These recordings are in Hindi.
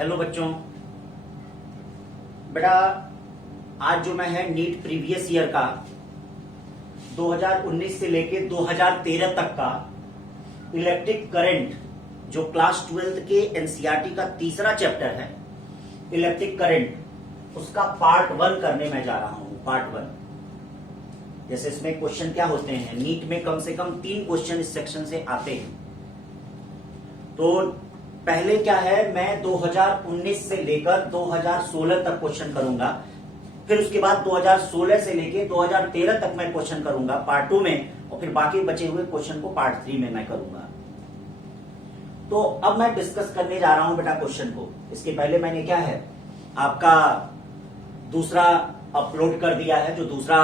हेलो बच्चों। बेटा आज जो मैं है नीट प्रीवियस ईयर का 2019 से लेके 2013 तक का इलेक्ट्रिक करंट जो क्लास 12 के एनसीईआरटी का तीसरा चैप्टर है इलेक्ट्रिक करंट, उसका पार्ट 1 करने में जा रहा हूं। पार्ट 1 जैसे इसमें क्वेश्चन क्या होते हैं, नीट में कम से कम 3 क्वेश्चन इस सेक्शन से आते हैं। तो पहले क्या है, मैं 2019 से लेकर 2016 तक क्वेश्चन करूंगा, फिर उसके बाद 2016 से लेकर 2013 तक मैं क्वेश्चन करूंगा पार्ट 2 में, और फिर बाकी बचे हुए क्वेश्चन को पार्ट 3 में मैं करूंगा। तो अब मैं डिस्कस करने जा रहा हूं बेटा क्वेश्चन को। इसके पहले मैंने क्या है आपका दूसरा अपलोड कर दिया है, जो दूसरा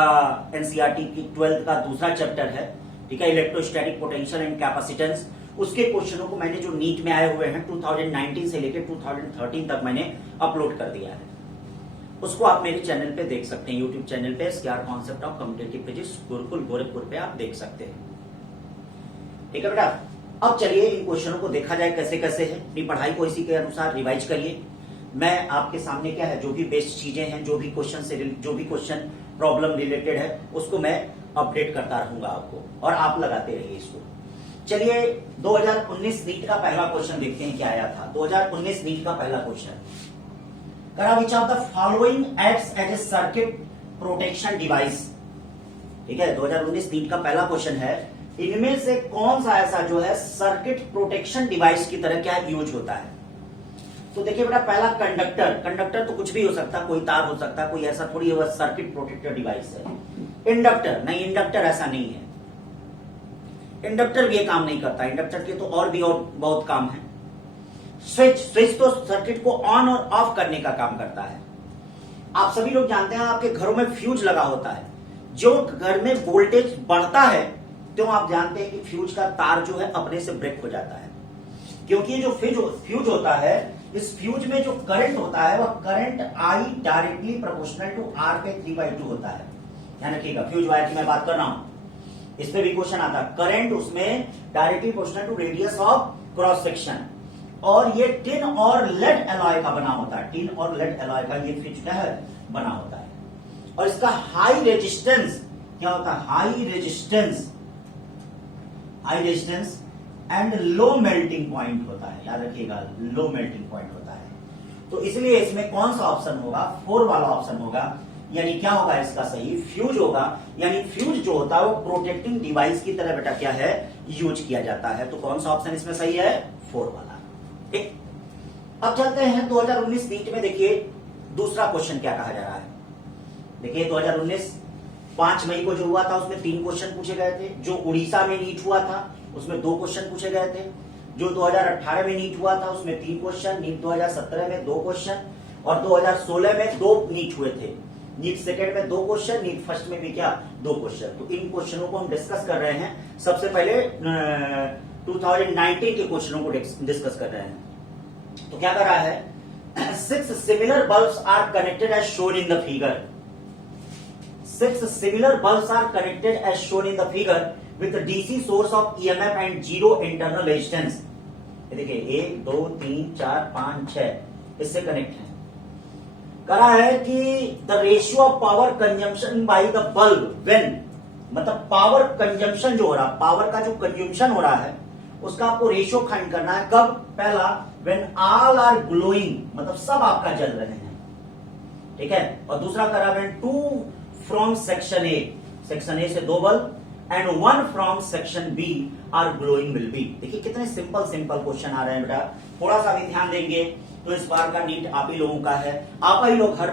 एनसीईआरटी की 12th का दूसरा चैप्टर है, ठीक है, इलेक्ट्रोस्टैटिक पोटेंशियल एंड कैपेसिटेंस। उसके क्वेश्चनों को मैंने जो नीट में आए हुए हैं 2019 से लेकर 2013 तक मैंने अपलोड कर दिया है। उसको आप मेरे चैनल पे देख सकते हैं, यूट्यूब चैनल पे square concept of competitive physics Gurukul Gorakhpur पे आप देख सकते हैं। ठीक है बेटा, अब चलिए इन क्वेश्चनों को देखा जाए कैसे कैसे है। अपनी पढ़ाई को इसी के अनुसार रिवाइज करिए। मैं आपके सामने क्या है जो भी बेस्ट चीजें हैं, जो भी क्वेश्चन प्रॉब्लम रिलेटेड है, उसको मैं अपडेट करता रहूंगा आपको, और आप लगाते रहिए इसको। चलिए 2019 नीट का पहला क्वेश्चन देखते हैं क्या आया था। 2019 नीट का पहला question, which of the following acts as a circuit protection device. ठीक है, 2019 नीट का पहला क्वेश्चन है, इनमें से कौन सा ऐसा जो है सर्किट प्रोटेक्शन डिवाइस की तरह क्या यूज होता है। तो देखिए बेटा, पहला कंडक्टर तो कुछ भी हो सकता है, कोई तार हो सकता है, कोई ऐसा थोड़ी है सर्किट प्रोटेक्टर डिवाइस है। इंडक्टर नहीं, इंडक्टर ऐसा नहीं है, इंडक्टर भी ये काम नहीं करता। इंडक्टर के तो और बहुत काम है। स्विच तो सर्किट को ऑन और ऑफ करने का काम करता है। आप सभी लोग जानते हैं आपके घरों में फ्यूज लगा होता है। जो घर में वोल्टेज बढ़ता है तो आप जानते हैं कि फ्यूज का तार जो है अपने से ब्रेक हो जाता है, क्योंकि ये जो फ्यूज होता है, इस फ्यूज में जो करंट होता है वह current I directly proportional to R पे 3/2 होता है। ध्यान रखिएगा, फ्यूज वायर की मैं बात कर रहा हूं, इस पे भी क्वेश्चन आता है। करंट उसमें directly proportional to radius of cross section, और ये टिन और लेड एलॉय का बना होता है। टिन और लेड एलॉय का ये फ्यूज क्या है बना होता है, और इसका हाई रेजिस्टेंस क्या होता है, high resistance and low melting point होता है। याद रखिएगा, लो मेल्टिंग पॉइंट होता है। तो इसलिए इसमें कौन सा ऑप्शन होगा, 4 वाला ऑप्शन होगा। यानी क्या होगा इसका सही, फ्यूज होगा। यानी फ्यूज जो होता है वो प्रोटेक्टिंग डिवाइस की तरह बेटा क्या है यूज किया जाता है। तो कौन सा ऑप्शन इसमें सही है, 4 वाला। ठीक, अब चलते हैं 2019 नीट में। देखिए दूसरा क्वेश्चन क्या कहा जा रहा है। देखिए 2019 5 मई को जो हुआ था उसमें 3 क्वेश्चन पूछे गए थे। जो उड़ीसा में नीट हुआ था उसमें 2 क्वेश्चन पूछे गए थे। जो 2018 में नीट हुआ था उसमें 3 क्वेश्चन, नीट 2017 में 2 क्वेश्चन, और 2016 में 2 नीट हुए थे। नीट सेकेंड में 2 क्वेश्चन, नीट फर्स्ट में भी क्या 2 क्वेश्चन। तो इन क्वेश्चनों को हम डिस्कस कर रहे हैं। सबसे पहले 2019 के क्वेश्चनों को डिस्कस कर रहे हैं। तो क्या कर रहा है, 6 similar bulbs are connected as shown in the figure. 6 similar bulbs are connected as shown in the figure with DC source of EMF and 0 internal resistance. देखिए 1 2 3 4 5 6 इससे कनेक्ट है। करा है कि the ratio of power consumption by the bulb when, मतलब पावर कंजम्पशन जो हो रहा, पावर का जो कंजम्पशन हो रहा है उसका आपको रेशियो फाइंड करना है। कब, पहला व्हेन ऑल आर ग्लोइंग, मतलब सब आपका जल रहे हैं, ठीक है। और दूसरा करा व्हेन 2 फ्रॉम सेक्शन ए से 2 bulb and 1 from section B are glowing will be. देखिए कितने सिंपल क्वेश्चन आ रहे हैं बेटा। थोड़ा सा भी ध्यान देंगे तो इस बार का नीट आप ही लोगों का है। आप ही लोग हर,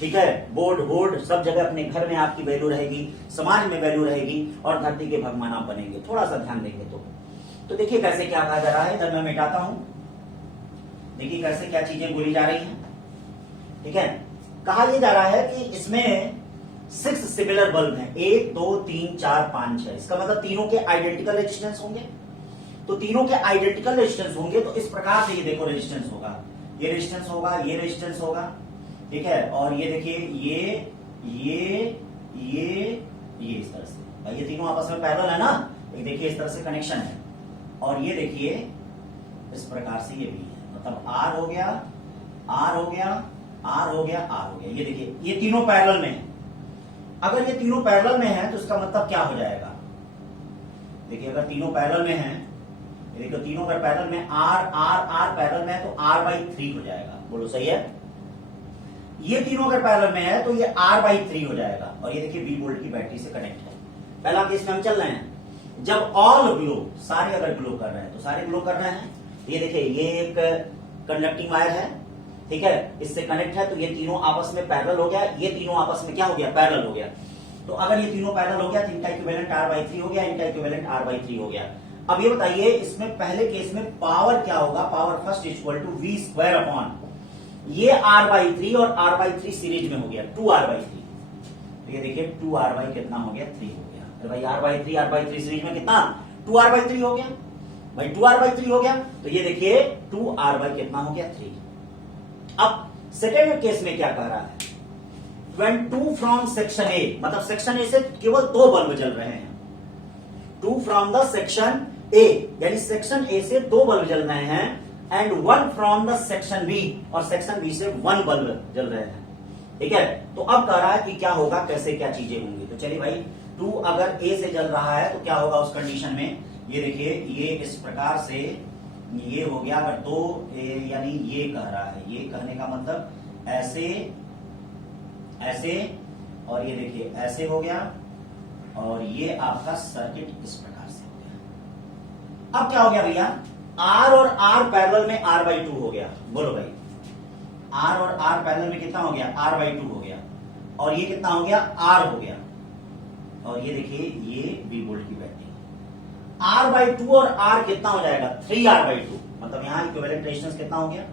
ठीक है, बोर्ड सब जगह अपने घर में आपकी वैल्यू रहेगी, समाज में वैल्यू रहेगी, और धरती के भगवान आप बनेंगे। थोड़ा सा ध्यान देंगे तो देखिए कैसे क्या कहा जा रहा है। इधर मैं मिटाता हूं, देखिए कैसे क्या चीजें बोली जा रही हैं। ठीक है, कहा यह जा रहा है कि इसमें 6 सिमिलर बल्ब हैं, 1 2 3 4 5 6। इसका मतलब तीनों के आइडेंटिकल रेजिस्टेंस होंगे। तो तीनों के आइडेंटिकल रेजिस्टेंस होंगे तो इस प्रकार से ये देखो रेजिस्टेंस होगा, ये रेजिस्टेंस होगा, ये रेजिस्टेंस होगा, ठीक है। और ये देखिए ये इस तरह से, ये तीनों आपस में पैरेलल है ना, एक देखिए इस तरह से कनेक्शन है। और ये देखिए इस प्रकार से ये भी है, मतलब आर हो गया, आर हो गया, आर हो गया, आर हो गया। ये देखिए ये तीनों पैरेलल में है। अगर ये तीनों पैरेलल में है तो इसका मतलब क्या हो जाएगा, देखिए अगर तीनों पैरेलल में है, देखो तीनों अगर पैरेलल में आर आर आर पैरेलल में है तो आर बाई 3 हो जाएगा। बोलो सही है। ये तीनों अगर पैरेलल में है तो ये आर बाई 3 हो जाएगा। और ये देखिए 20 वोल्ट की बैटरी से कनेक्ट है। पहला केस में हम चल रहे हैं, जब ऑल ग्लो, सारे अगर ग्लो कर रहे हैं तो सारे ग्लो कर रहे हैं। ये देखिए ये एक कंडक्टिंग वायर है, ठीक है, इससे कनेक्ट है, तो ये तीनों आपस में पैरेलल हो गया। ये तीनों आपस में क्या हो गया, पैरेलल हो गया। तो अगर ये तीनों पैरेलल हो गया तो इनका इक्विवेलेंट आर बाई 3 हो गया, इनका इक्विवेलेंट आर बाई 3 हो गया। अब ये बताइए इसमें पहले केस में पावर क्या होगा, power first equal to V square upon ये आर बाई 3 और आर बाई 3 सीरीज में हो गया 2 आर बाई 3। तो ये देखिए 2 आर बाई कितना हो गया, 3 हो गया। अरे भाई आर बाई 3 सीरीज में कितना, 2 आर बाई 3 हो गया भाई, 2 आर बाई 3 हो गया। तो ये देखिए 2 आर बाई कितना हो गया, 3। अब सेकेंड केस में क्या कह रहा है, when 2 फ्रॉम सेक्शन ए, मतलब सेक्शन ए से केवल 2 बल्ब जल रहे हैं। 2 फ्रॉम द सेक्शन ए, यानी सेक्शन ए से 2 बल्ब जल रहे हैं, and 1 from the section B, और सेक्शन बी से 1 बल्ब जल रहे हैं, ठीक है। तो अब कह रहा है कि क्या होगा, कैसे क्या चीजें होंगी। तो चलिए भाई 2 अगर ए से जल रहा है तो क्या होगा उस कंडीशन में, ये देखिए ये इस प्रकार से ये हो गया। अगर 2 यानी ये कह रहा है, ये कहने का मतलब ऐसे ऐसे, और ये देखिए ऐसे हो गया, और ये आपका सर्किट इस प्रकार से हो गया। अब क्या हो गया भैया, आर और आर पैरेलल में आर बाई 2 हो गया। बोलो भाई आर और आर पैरेलल में कितना हो गया, आर बाई 2 हो गया, और ये कितना हो गया, आर हो गया। और ये देखिए ये 20 वोल्ट की बैटरी, आर बाई 2 और आर कितना हो जाएगा, 3 आर बाई 2, मतलब यहां इक्विवेलेंट रेजिस्टेंस कितना हो गया,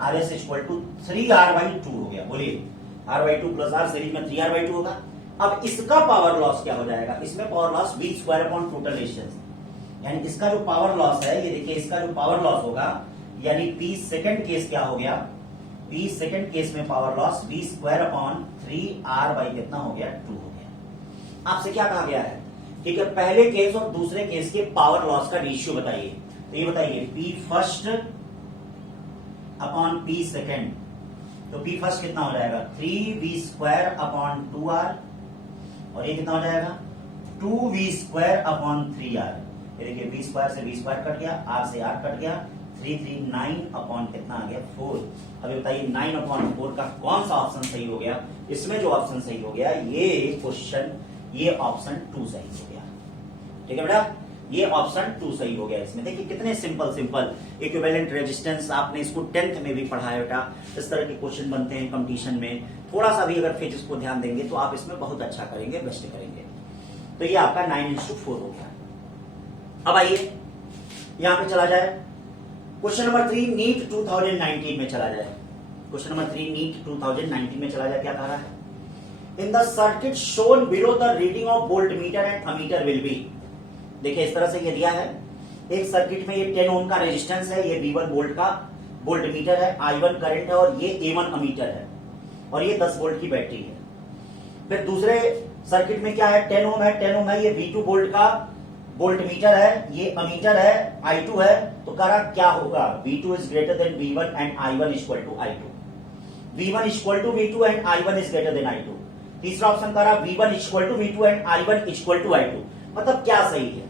R S equal to 3 R by 2 हो गया। बोलिए R by 2 plus R series में 3 आर बाई 2 होगा। अब इसका पावर लॉस क्या हो जाएगा, इसमें power loss V square upon total resistance, यानी इसका जो पावर लॉस है, ये देखिए इसका जो पावर लॉस होगा, यानी पी सेकंड केस क्या हो गया, पी सेकंड केस में power loss V square upon 3 R by कितना हो गया, 2 हो गया। आपसे क्या कहा गया है, ठीक है, पहले केस और दूसरे केस के पावर लॉस का रेशियो बताइए। तो ये बताइए P first upon P second, तो पी फर्स्ट कितना हो जाएगा, 3v स्क्वायर अपॉन 2r, और ये कितना हो जाएगा 2v स्क्वायर अपॉन 3r। ये देखिए v स्क्वायर से v स्क्वायर कट गया, r से r कट गया, 9 अपॉन कितना आ गया, 4। अभी बताइए 9 अपॉन 4 का कौन सा ऑप्शन सही हो गया, इसमें जो ऑप्शन सही हो गया ये क्वेश्चन, ये ऑप्शन 2 सही हो गया, ठीक है बेटा, ये ऑप्शन 2 सही हो गया। इसमें देखिए कितने सिंपल सिंपल इक्विवेलेंट रेजिस्टेंस, आपने इसको 10th में भी पढ़ा है बेटा। इस तरह के क्वेश्चन बनते हैं कंपटीशन में, थोड़ा सा भी अगर फिजिक्स को ध्यान देंगे तो आप इसमें बहुत अच्छा करेंगे, बेस्ट करेंगे। तो ये आपका 9:4 हो गया। अब आइए यहां पे चला जाए क्वेश्चन नंबर 3 नीट 2019 में चला जाए। क्वेश्चन नंबर 3 नीट 2019 में चला जाए। क्या कह रहा है, in the circuit shown below the reading of volt meter and ammeter will be. देखिए इस तरह से ये दिया है, एक सर्किट में ये 10 ओम का रेजिस्टेंस है, ये V1 वोल्ट का वोल्ट मीटर है, I1 करंट है, और ये A1 अमीटर है, और ये 10 वोल्ट की बैटरी है। फिर दूसरे सर्किट में क्या है, 10 ओम है, 10 ओम है, ये V2 वोल्ट का वोल्ट मीटर है, ये अमीटर है, I2 है। तो कह रहा क्या होगा, V2 is greater than V1 and I1 equal to I2, V1 equal to V2 and I1 is greater than I2। तीसरा ऑप्शन कह रहा V1 equal to V2 and I1 equal to I2, मतलब क्या सही है।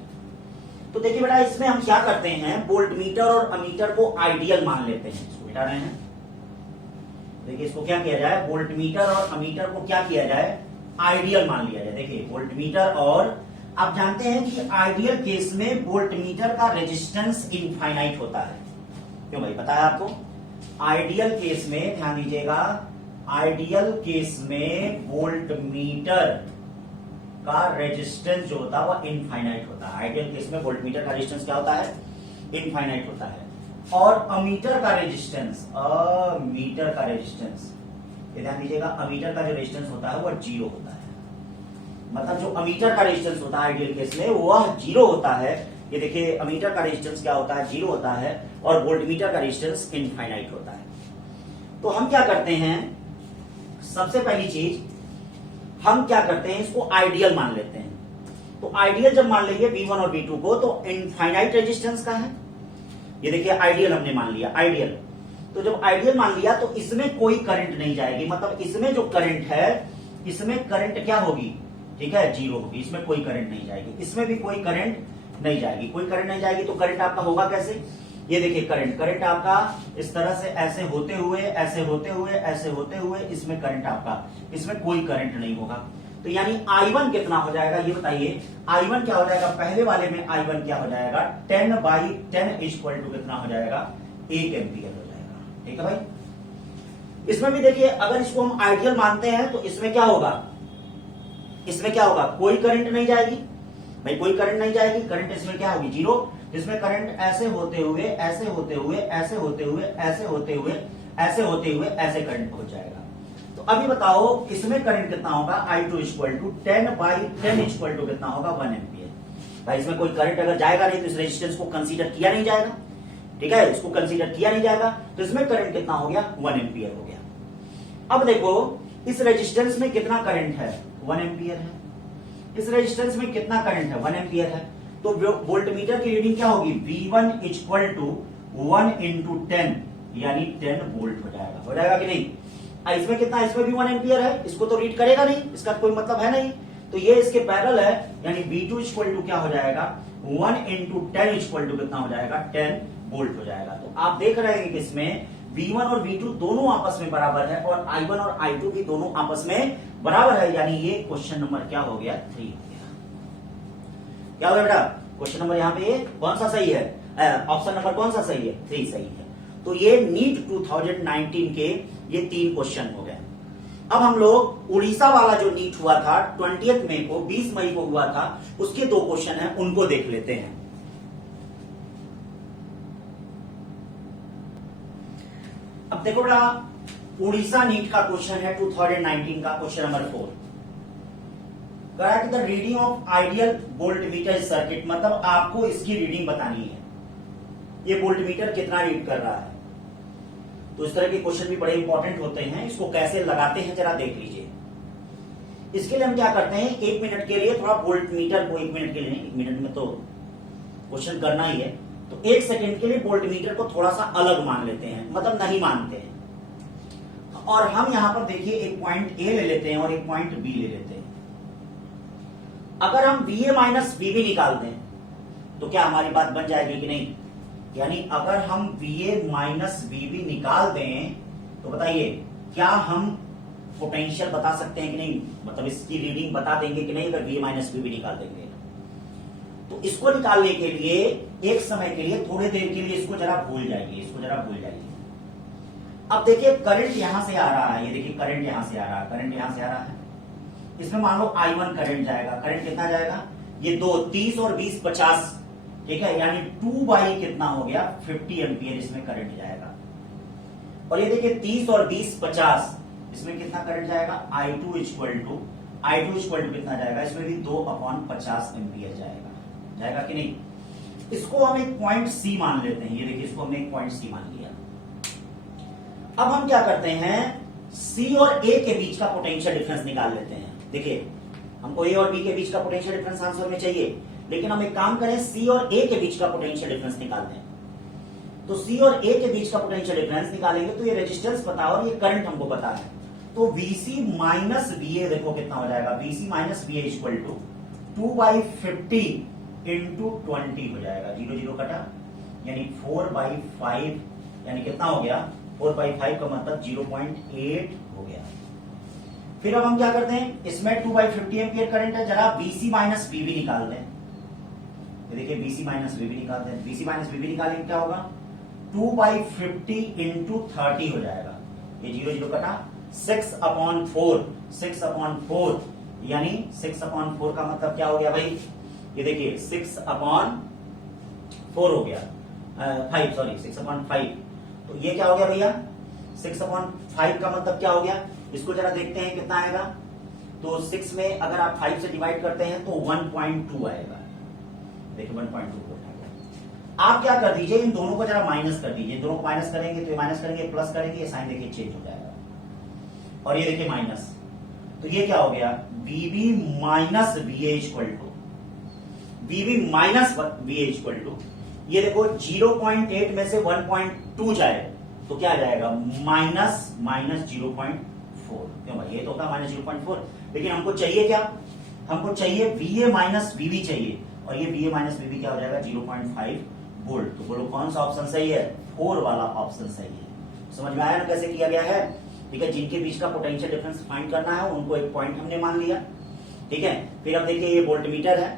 तो देखिए बेटा इसमें हम क्या करते हैं, वोल्ट मीटर और अमीटर को आइडियल मान लेते हैं। इसको मिटा रहे हैं, देखिए इसको क्या किया जाए, वोल्ट मीटर और अमीटर को क्या किया जाए, आइडियल मान लिया जाए। देखिए वोल्ट मीटर, और आप जानते हैं कि आइडियल केस में वोल्ट मीटर का रेजिस्टेंस इनफाइनाइट होता है। क्यों भाई, पता है आपको, आइडियल केस में ध्यान दीजिएगा, आइडियल केस में वोल्ट मीटर का रेजिस्टेंस जो होता है वो इनफाइनाइट होता है। आइडियल केस में वोल्ट मीटर का रेजिस्टेंस क्या होता है, इनफाइनाइट होता है। और अमीटर का रेजिस्टेंस, अमीटर का रेजिस्टेंस, ये ध्यान दीजिएगा, अमीटर का जो रेजिस्टेंस होता है वो 0 होता है। मतलब जो अमीटर का रेजिस्टेंस होता है आइडियल केस में वह 0 होता है। ये देखिए अमीटर का रेजिस्टेंस क्या होता है, 0 होता है, और वोल्ट मीटर का रेजिस्टेंस इनफाइनाइट होता है। तो हम क्या करते हैं, सबसे पहली चीज हम क्या करते हैं, इसको आइडियल मान लेते हैं। तो आइडियल जब मान लेंगे V1 और V2 को, तो इनफाइनाइट रेजिस्टेंस का है। ये देखिए आइडियल हमने मान लिया, आइडियल। तो जब आइडियल मान लिया तो इसमें कोई करंट नहीं जाएगी, मतलब इसमें जो करंट है, इसमें करंट क्या होगी, ठीक है, जीरो होगी, इसमें कोई करंट नहीं जाएगी, इसमें भी कोई करंट नहीं जाएगी, कोई करंट नहीं जाएगी। तो करंट आपका होगा कैसे, ये देखिए करंट आपका इस तरह से ऐसे होते हुए ऐसे होते हुए ऐसे होते हुए, इसमें करंट आपका, इसमें कोई करंट नहीं होगा। तो यानी I1 कितना हो जाएगा ये बताइए, I1 क्या हो जाएगा, पहले वाले में I1 क्या हो जाएगा, 10/10 इक्वल टू कितना हो जाएगा, 1 एम्पियर हो जाएगा। ठीक है भाई। इसमें भी देखिए अगर इसको हम आइडियल मानते हैं तो इसमें क्या होगा, इसमें क्या होगा, कोई करंट नहीं जाएगी भाई, कोई करंट नहीं जाएगी, करंट इसमें क्या होगी, जीरो, जिसमें करंट ऐसे होते हुए ऐसे होते हुए ऐसे होते हुए ऐसे होते हुए ऐसे होते हुए ऐसे करंट पहुंच जाएगा। तो अभी बताओ इसमें करंट कितना होगा, I2 equal to 10/10 equal to कितना होगा, 1 एम्पियर। भाई इसमें कोई करंट अगर जाएगा नहीं तो इस रेजिस्टेंस को कंसीडर किया नहीं जाएगा, ठीक है, इसको कंसीडर किया नहीं जाएगा, तो इसमें करंट कितना हो गया, 1 एम्पियर हो गया। अब देखो इस रेजिस्टेंस में कितना करंट है, 1 एम्पियर है, इस रेजिस्टेंस में कितना करंट है, 1 एम्पियर है। तो वोल्टमीटर की रीडिंग क्या होगी, V1 इक्वल टू 1 इंटू 10 यानी 10 वोल्ट हो जाएगा कि नहीं। इसमें कितना, इसमें भी 1 एम्पियर है, इसको तो रीड करेगा नहीं, इसका कोई मतलब है नहीं, तो ये इसके पैरेलल है, यानी V2 इक्वल टू क्या हो जाएगा, 1 इंटू 10 इक्वल टू कितना हो जाएगा, 10 वोल्ट हो जाएगा। तो आप देख रहे हैं कि इसमें V1 और V2 दोनों आपस में बराबर है और I1 और I2 भी दोनों आपस में बराबर है, यानी ये क्वेश्चन नंबर क्या हो गया, 3 हो गया। क्या हो गया बेटा, क्वेश्चन नंबर यहाँ पे कौन सा सही है, ऑप्शन नंबर कौन सा सही है, 3 सही है। तो ये नीट 2019 के ये 3 क्वेश्चन हो गए। अब हम लोग उड़ीसा वाला जो नीट हुआ था 20 मई को, 20 मई को हुआ था, उसके 2 क्वेश्चन हैं, उनको देख लेते हैं। अब देखो बेटा उड़ीसा नीट का क्वेश्चन है 2019 का क्वेश्चन नंबर 4, कहा कि the reading of ideal voltmeter circuit, मतलब आपको इसकी रीडिंग बतानी है, ये वोल्टमीटर कितना रीड कर रहा है। तो इस तरह के क्वेश्चन भी बड़े इंपॉर्टेंट होते हैं, इसको कैसे लगाते हैं जरा देख लीजिए। इसके लिए हम क्या करते हैं, 1 मिनट के लिए थोड़ा वोल्टमीटर को, 1 मिनट के लिए नहीं, 1 मिनट में तो क्वेश्चन करना ही है, तो 1 सेकेंड के लिए वोल्टमीटर को थोड़ा सा अलग मान लेते हैं, मतलब नहीं मानते हैं। और हम यहां पर देखिए एक पॉइंट ए ले लेते हैं और एक पॉइंट बी ले लेते हैं। अगर हम VA माइनस VB निकाल दें तो क्या हमारी बात बन जाएगी कि नहीं, यानी अगर हम VA माइनस VB निकाल दें तो बताइए क्या हम पोटेंशियल बता सकते हैं कि नहीं, मतलब इसकी रीडिंग बता देंगे कि नहीं अगर VA माइनस VB निकाल देंगे। तो इसको निकालने के लिए एक समय के लिए, थोड़ी देर के लिए इसको जरा भूल जाइए, इसको जरा भूल जाइए। अब देखिए करंट यहां से आ रहा है, ये देखिए करंट यहां से आ रहा है, करंट यहां से आ रहा है, इसमें मान लो I1 करंट जाएगा, करंट कितना जाएगा, ये 2 30 और 20 50, ठीक है, यानी 2 बाई कितना हो गया 50 एम्पियर इसमें करंट जाएगा। और ये देखिए 30 और 20 50, इसमें कितना करंट जाएगा, I2 इक्वल टू कितना जाएगा, इसमें भी 2/50 एम्पियर जाएगा कि नहीं। इसको हम एक पॉइंट सी मान लेते हैं, ये देखिए इसको हमने एक पॉइंट सी मान लिया। अब हम क्या करते हैं, सी और ए के बीच का पोटेंशियल डिफरेंस निकाल लेते हैं। देखिए हमको ए और बी के बीच का पोटेंशियल डिफरेंस आंसर में चाहिए, लेकिन हम एक काम करें सी और ए के बीच का पोटेंशियल डिफरेंस निकाल दें। तो सी और ए के बीच का पोटेंशियल डिफरेंस निकालेंगे तो ये रेजिस्टेंस पता है और ये करंट हमको पता है, तो VC माइनस VA देखो कितना हो जाएगा, VC minus VA equal to 2/50 into 20 हो जाएगा, 0 0 कटा, यानी 4/5, यानी कितना हो गया 4/5 का मतलब 0.8 हो गया। फिर अब हम क्या करते हैं, इसमें 2/50 एम्पियर करंट है, जरा VC माइनस VB निकाल दें। देखिए VC माइनस VB निकाल दें, VC माइनस VB निकालेंगे क्या होगा, 2/50 इंटू 30 हो जाएगा, ये 0 0 कटा, 6/4 यानी 6/4 का मतलब क्या हो गया भाई, ये देखिए 6/4 हो गया, 6/5, तो ये क्या हो गया भैया 6/5 का मतलब क्या हो गया, इसको जरा देखते हैं कितना आएगा। तो 6 में अगर आप 5 से डिवाइड करते हैं तो 1.2 आएगा, देखिए 1.2 वोल्ट आएगा। आप क्या कर दीजिए, इन दोनों को जरा माइनस कर दीजिए, दोनों को माइनस करेंगे तो ये माइनस करेंगे, प्लस करेंगे, ये साइन देखिए चेंज हो जाएगा, और ये देखिए माइनस, तो ये क्या हो गया VB minus VA equal to, VB minus VA equal to, ये देखो 0.8 में से 1.2 जाए तो क्या आ जाएगा माइनस 0.4। क्यों भाई, ये तो होता है -0.4, लेकिन हमको चाहिए क्या, हमको चाहिए VA माइनस VB चाहिए, और ये VA माइनस VB क्या हो जाएगा 0.5 वोल्ट। तो बोलो कौन सा ऑप्शन सही है, 4 वाला ऑप्शन सही है। समझ में आया ना कैसे किया गया है। ठीक है, जिनके बीच का पोटेंशियल डिफरेंस फाइंड करना है उनको एक पॉइंट हमने मान लिया। ठीक है, फिर अब देखिए ये वोल्टमीटर है,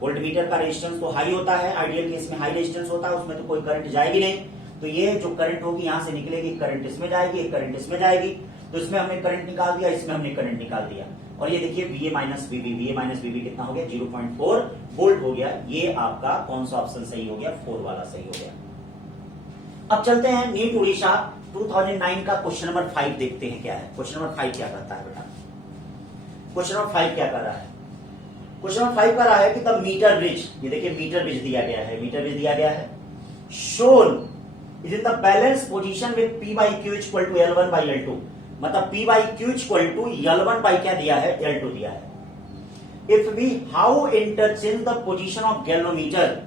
वोल्टमीटर का रेजिस्टेंस तो हाई होता है, आइडियल केस में हाई रेजिस्टेंस होता है, उसमें तो कोई करंट जाएगी नहीं। तो ये जो करंट होगी यहां से निकलेगी, करंट इसमें जाएगी, एक करंट इसमें जाएगी, तो इसमें हमने करंट निकाल दिया, इसमें हमने करंट निकाल दिया। और ये देखिए VA माइनस VB कितना हो गया 0.4 वोल्ट हो गया। ये आपका कौन सा ऑप्शन सही हो गया, 4 वाला सही हो गया। अब चलते हैं नीट उड़ीसा 2009 का क्वेश्चन नंबर 5 देखते हैं क्या है। क्वेश्चन नंबर 5 क्या करता है बेटा, क्वेश्चन नंबर 5 क्या कर रहा है, क्वेश्चन नंबर 5 कर रहा है कि द मीटर ब्रिज, ये देखिए मीटर ब्रिज दिया गया है, मीटर ब्रिज दिया गया है, shown is in the balance position with P by Q equal to L1 by L2, मतलब P by Q equal to L1 by क्या दिया है, L2 दिया है। If we how interchange the position of galvanometer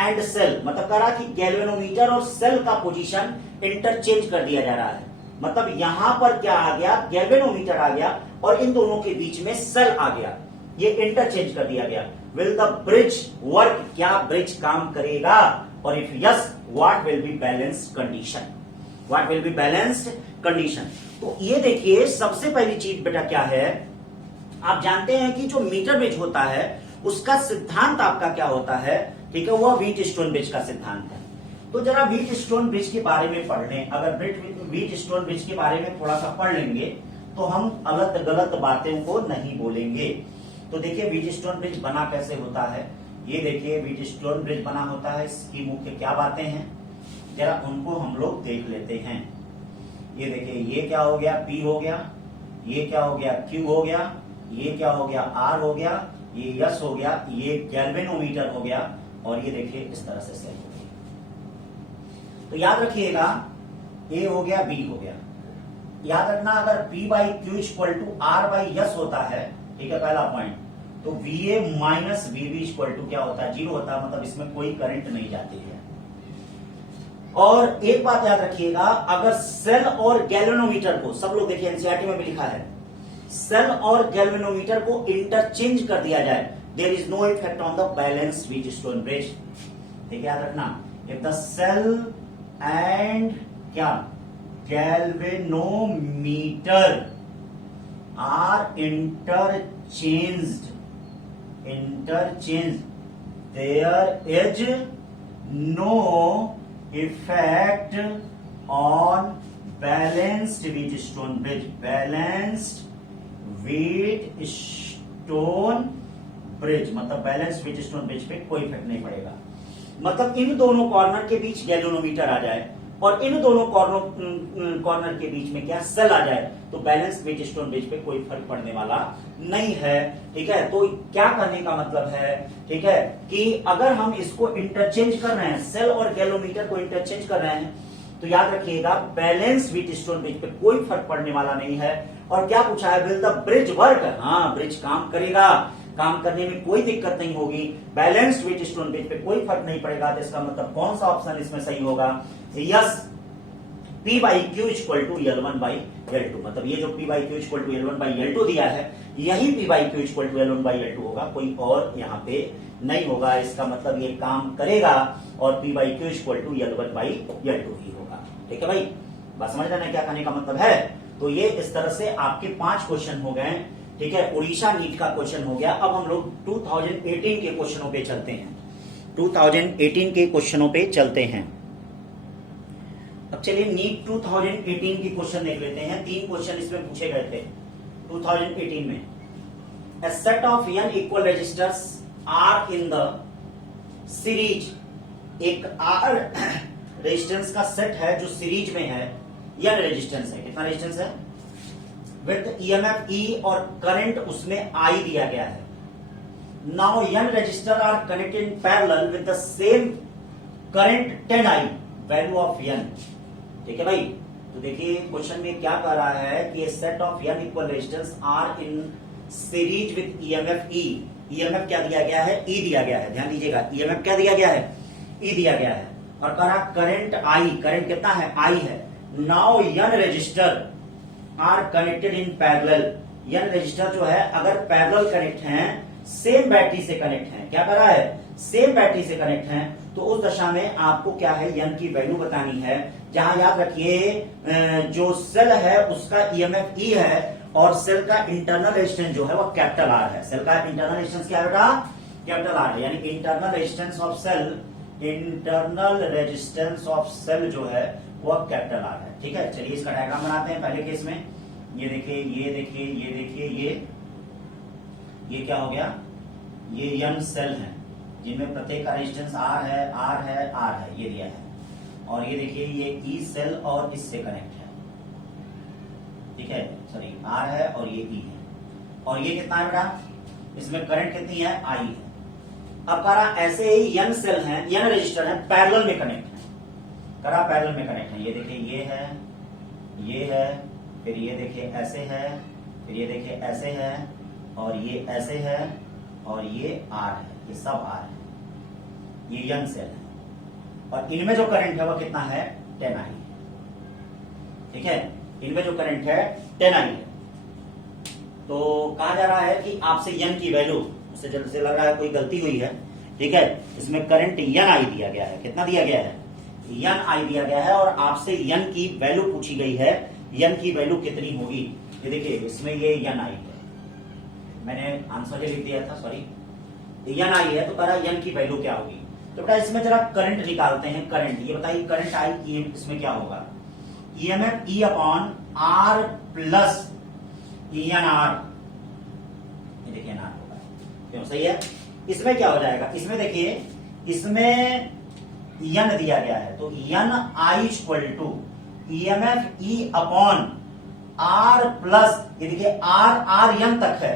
and cell, मतलब कह रहा कि गैल्वेनोमीटर और सेल का पोजीशन इंटरचेंज कर दिया जा रहा है। मतलब यहां पर क्या आ गया, गैल्वेनोमीटर आ गया और इन दोनों के बीच में सेल आ गया, ये इंटरचेंज कर दिया गया। विल द ब्रिज वर्क, क्या ब्रिज काम करेगा, और if yes what will be balanced condition, what will be balanced condition. तो ये देखिए सबसे पहली चीज बेटा क्या है, आप जानते हैं कि जो मीटर ब्रिज होता है उसका सिद्धांत आपका क्या होता है, ठीक है, वह व्हीट स्टोन ब्रिज का सिद्धांत है। तो जरा व्हीट स्टोन ब्रिज के बारे में पढ़ लें, अगर व्हीट स्टोन ब्रिज के बारे में थोड़ा सा पढ़ लेंगे तो हम गलत बातें को नहीं बोलेंगे। तो देखिए व्हीट स्टोन ब्रिज बना कैसे होता है, ये देखिए व्हीट स्टोन ब्रिज बना होता है, इसकी मुख्य क्या बातें हैं जरा उनको हम लोग देख लेते हैं। ये देखिए ये क्या हो गया, P हो गया, ये क्या हो गया, Q हो गया, ये क्या हो गया, R हो गया, ये S हो गया, ये गैल्वेनोमीटर हो गया, और ये देखिए इस तरह से सेल हो गया। तो याद रखिएगा A हो गया, B हो गया। याद रखना अगर P by Q equal to R by S होता है, ठीक है, पहला पॉइंट, तो VA minus VB equal to क्या होता है, 0 होता है, मतलब इसमें कोई करंट नहीं जाती है। और एक बात याद रखिएगा, अगर सेल और गैल्वेनोमीटर को, सब लोग देखिए एनसीईआरटी में भी लिखा है, सेल और गैल्वेनोमीटर को इंटरचेंज कर दिया जाए, there is no effect on the balance Wheatstone bridge. ठीक है, याद रखना, इफ द सेल एंड क्या galvanometer are interchanged, there is no effect on balanced wheat stone bridge, balanced wheat stone bridge, मतलब बैलेंस व्हीट स्टोन ब्रिज पे कोई इफेक्ट नहीं पड़ेगा। मतलब इन दोनों कॉर्नर के बीच गैल्वेनोमीटर आ जाए और इन दोनों कॉर्नर के बीच में क्या सेल आ जाए, तो बैलेंस व्हीट स्टोन ब्रिज पे कोई फर्क पड़ने वाला नहीं है। ठीक है, तो क्या करने का मतलब है, ठीक है, कि अगर हम इसको इंटरचेंज कर रहे हैं, सेल और गैल्वेनोमीटर को इंटरचेंज कर रहे हैं, तो याद रखिएगा बैलेंस व्हीट स्टोन ब्रिज पे कोई फर्क पड़ने वाला नहीं है। और क्या पूछा है, विल द ब्रिज वर्क, हाँ ब्रिज काम करेगा, काम करने में कोई दिक्कत नहीं होगी, बैलेंस्ड व्हीट स्टोन ब्रिज पे कोई फर्क नहीं पड़ेगा। तो इसका मतलब कौन सा ऑप्शन इसमें सही होगा, yes, P by Q equal to L1 by L2, मतलब ये जो P by Q equal to L1 by L2 दिया है, यही P by Q equal to L1 by L2 होगा, कोई और यहाँ पे नहीं होगा। इसका मतलब ये काम करेगा और P by Q equal to L1 by L2 ही होगा। ठीक है भाई, बस समझ लेना क्या कहने का मतलब है। तो ये इस तरह से आपके 5 क्वेश्चन हो गए। ठीक है, उड़ीसा नीट का क्वेश्चन हो गया। अब हम लोग 2018 के क्वेश्चनों पे चलते हैं, 2018 के क्वेश्चनों पे चलते हैं। अब चलिए नीट 2018 के क्वेश्चन देख लेते हैं। 3 क्वेश्चन इसमें पूछे गए थे 2018 में। A set of n equal resistors are in the series, एक R रेजिस्टेंस का सेट है जो सीरीज में है, n रेजिस्टेंस है, कितना रेजिस्टेंस है, विद EMF E और करंट उसमें I दिया गया है। Now n resistor are connected in parallel with the same current 10I, value of n। ठीक है भाई, तो देखिए क्वेश्चन में क्या कह रहा है कि set of n equal resistance are in series with EMF E। EMF क्या दिया गया है, E दिया गया है, ध्यान दीजिएगा, EMF क्या दिया गया है, E दिया गया है। और कह रहा करंट आई, करंट कितना है, आई है। Now n resistor are connected in parallel, n resistor जो है अगर पैरेलल कनेक्ट हैं, सेम बैटरी से कनेक्ट हैं, क्या कर रहा है, सेम बैटरी से कनेक्ट हैं, तो उस दशा में आपको क्या है, n की वैल्यू बतानी है। जहां याद रखिए जो सेल है उसका ईएमएफ ई है और सेल का इंटरनल रेजिस्टेंस जो है वो कैपिटल आर है। सेल का इंटरनल रेजिस्टेंस क्या है बेटा, कैपिटल आर है, यानी internal resistance of cell, internal resistance of cell जो है वो कैपिटल आर है। ठीक है, चलिए इसका डायग्राम बनाते हैं। पहले केस में ये देखिए, ये देखिए, ये देखिए, ये क्या हो गया, ये n सेल हैं जिनमें प्रत्येक का रेजिस्टेंस R है, R है, R है, ये दिया है। और ये देखिए ये E सेल और इससे कनेक्ट है, ठीक है, सॉरी R है और ये E है। और ये कितना है बेटा, इसमें करंट कितनी है, I है। अब कह रहा ऐसे ही n सेल हैं, n रजिस्टर है, पैरेलल में कनेक्ट है, कह रहा पैरेलल में कनेक्ट है। ये देखिए ये है, ये है, फिर ये देखिए ऐसे है, फिर ये देखिए ऐसे है, और ये ऐसे है, और ये R है, ये सब R है, ये n सेल है। और इनमें जो करंट है वो कितना है, 10i है। ठीक है, इनमें जो करंट है 10i है। तो कहा जा रहा है कि आपसे n की वैल्यू, उससे जल्द से लग रहा है कोई गलती हुई है। ठीक है, इसमें करंट ni दिया गया है, कितना दिया गया है, ni दिया गया है, और आपसे n की वैल्यू पूछी गई है, n की वैल्यू कितनी होगी। ये देखिए इसमें ये ni है, मैंने आंसर लिख दिया था, सॉरी, ni है, तो कह रहा n की वैल्यू क्या होगी। तो बेटा इसमें जरा करंट निकालते हैं, करंट, ये बताइए करंट आई की इसमें क्या होगा, EMF E upon R plus N R, ये देखिए एन आर होगा, क्यों, सही है। इसमें क्या हो जाएगा, इसमें देखिए, इसमें n दिया गया है, तो N I equal to EMF E upon R plus, ये देखिए आर n तक है,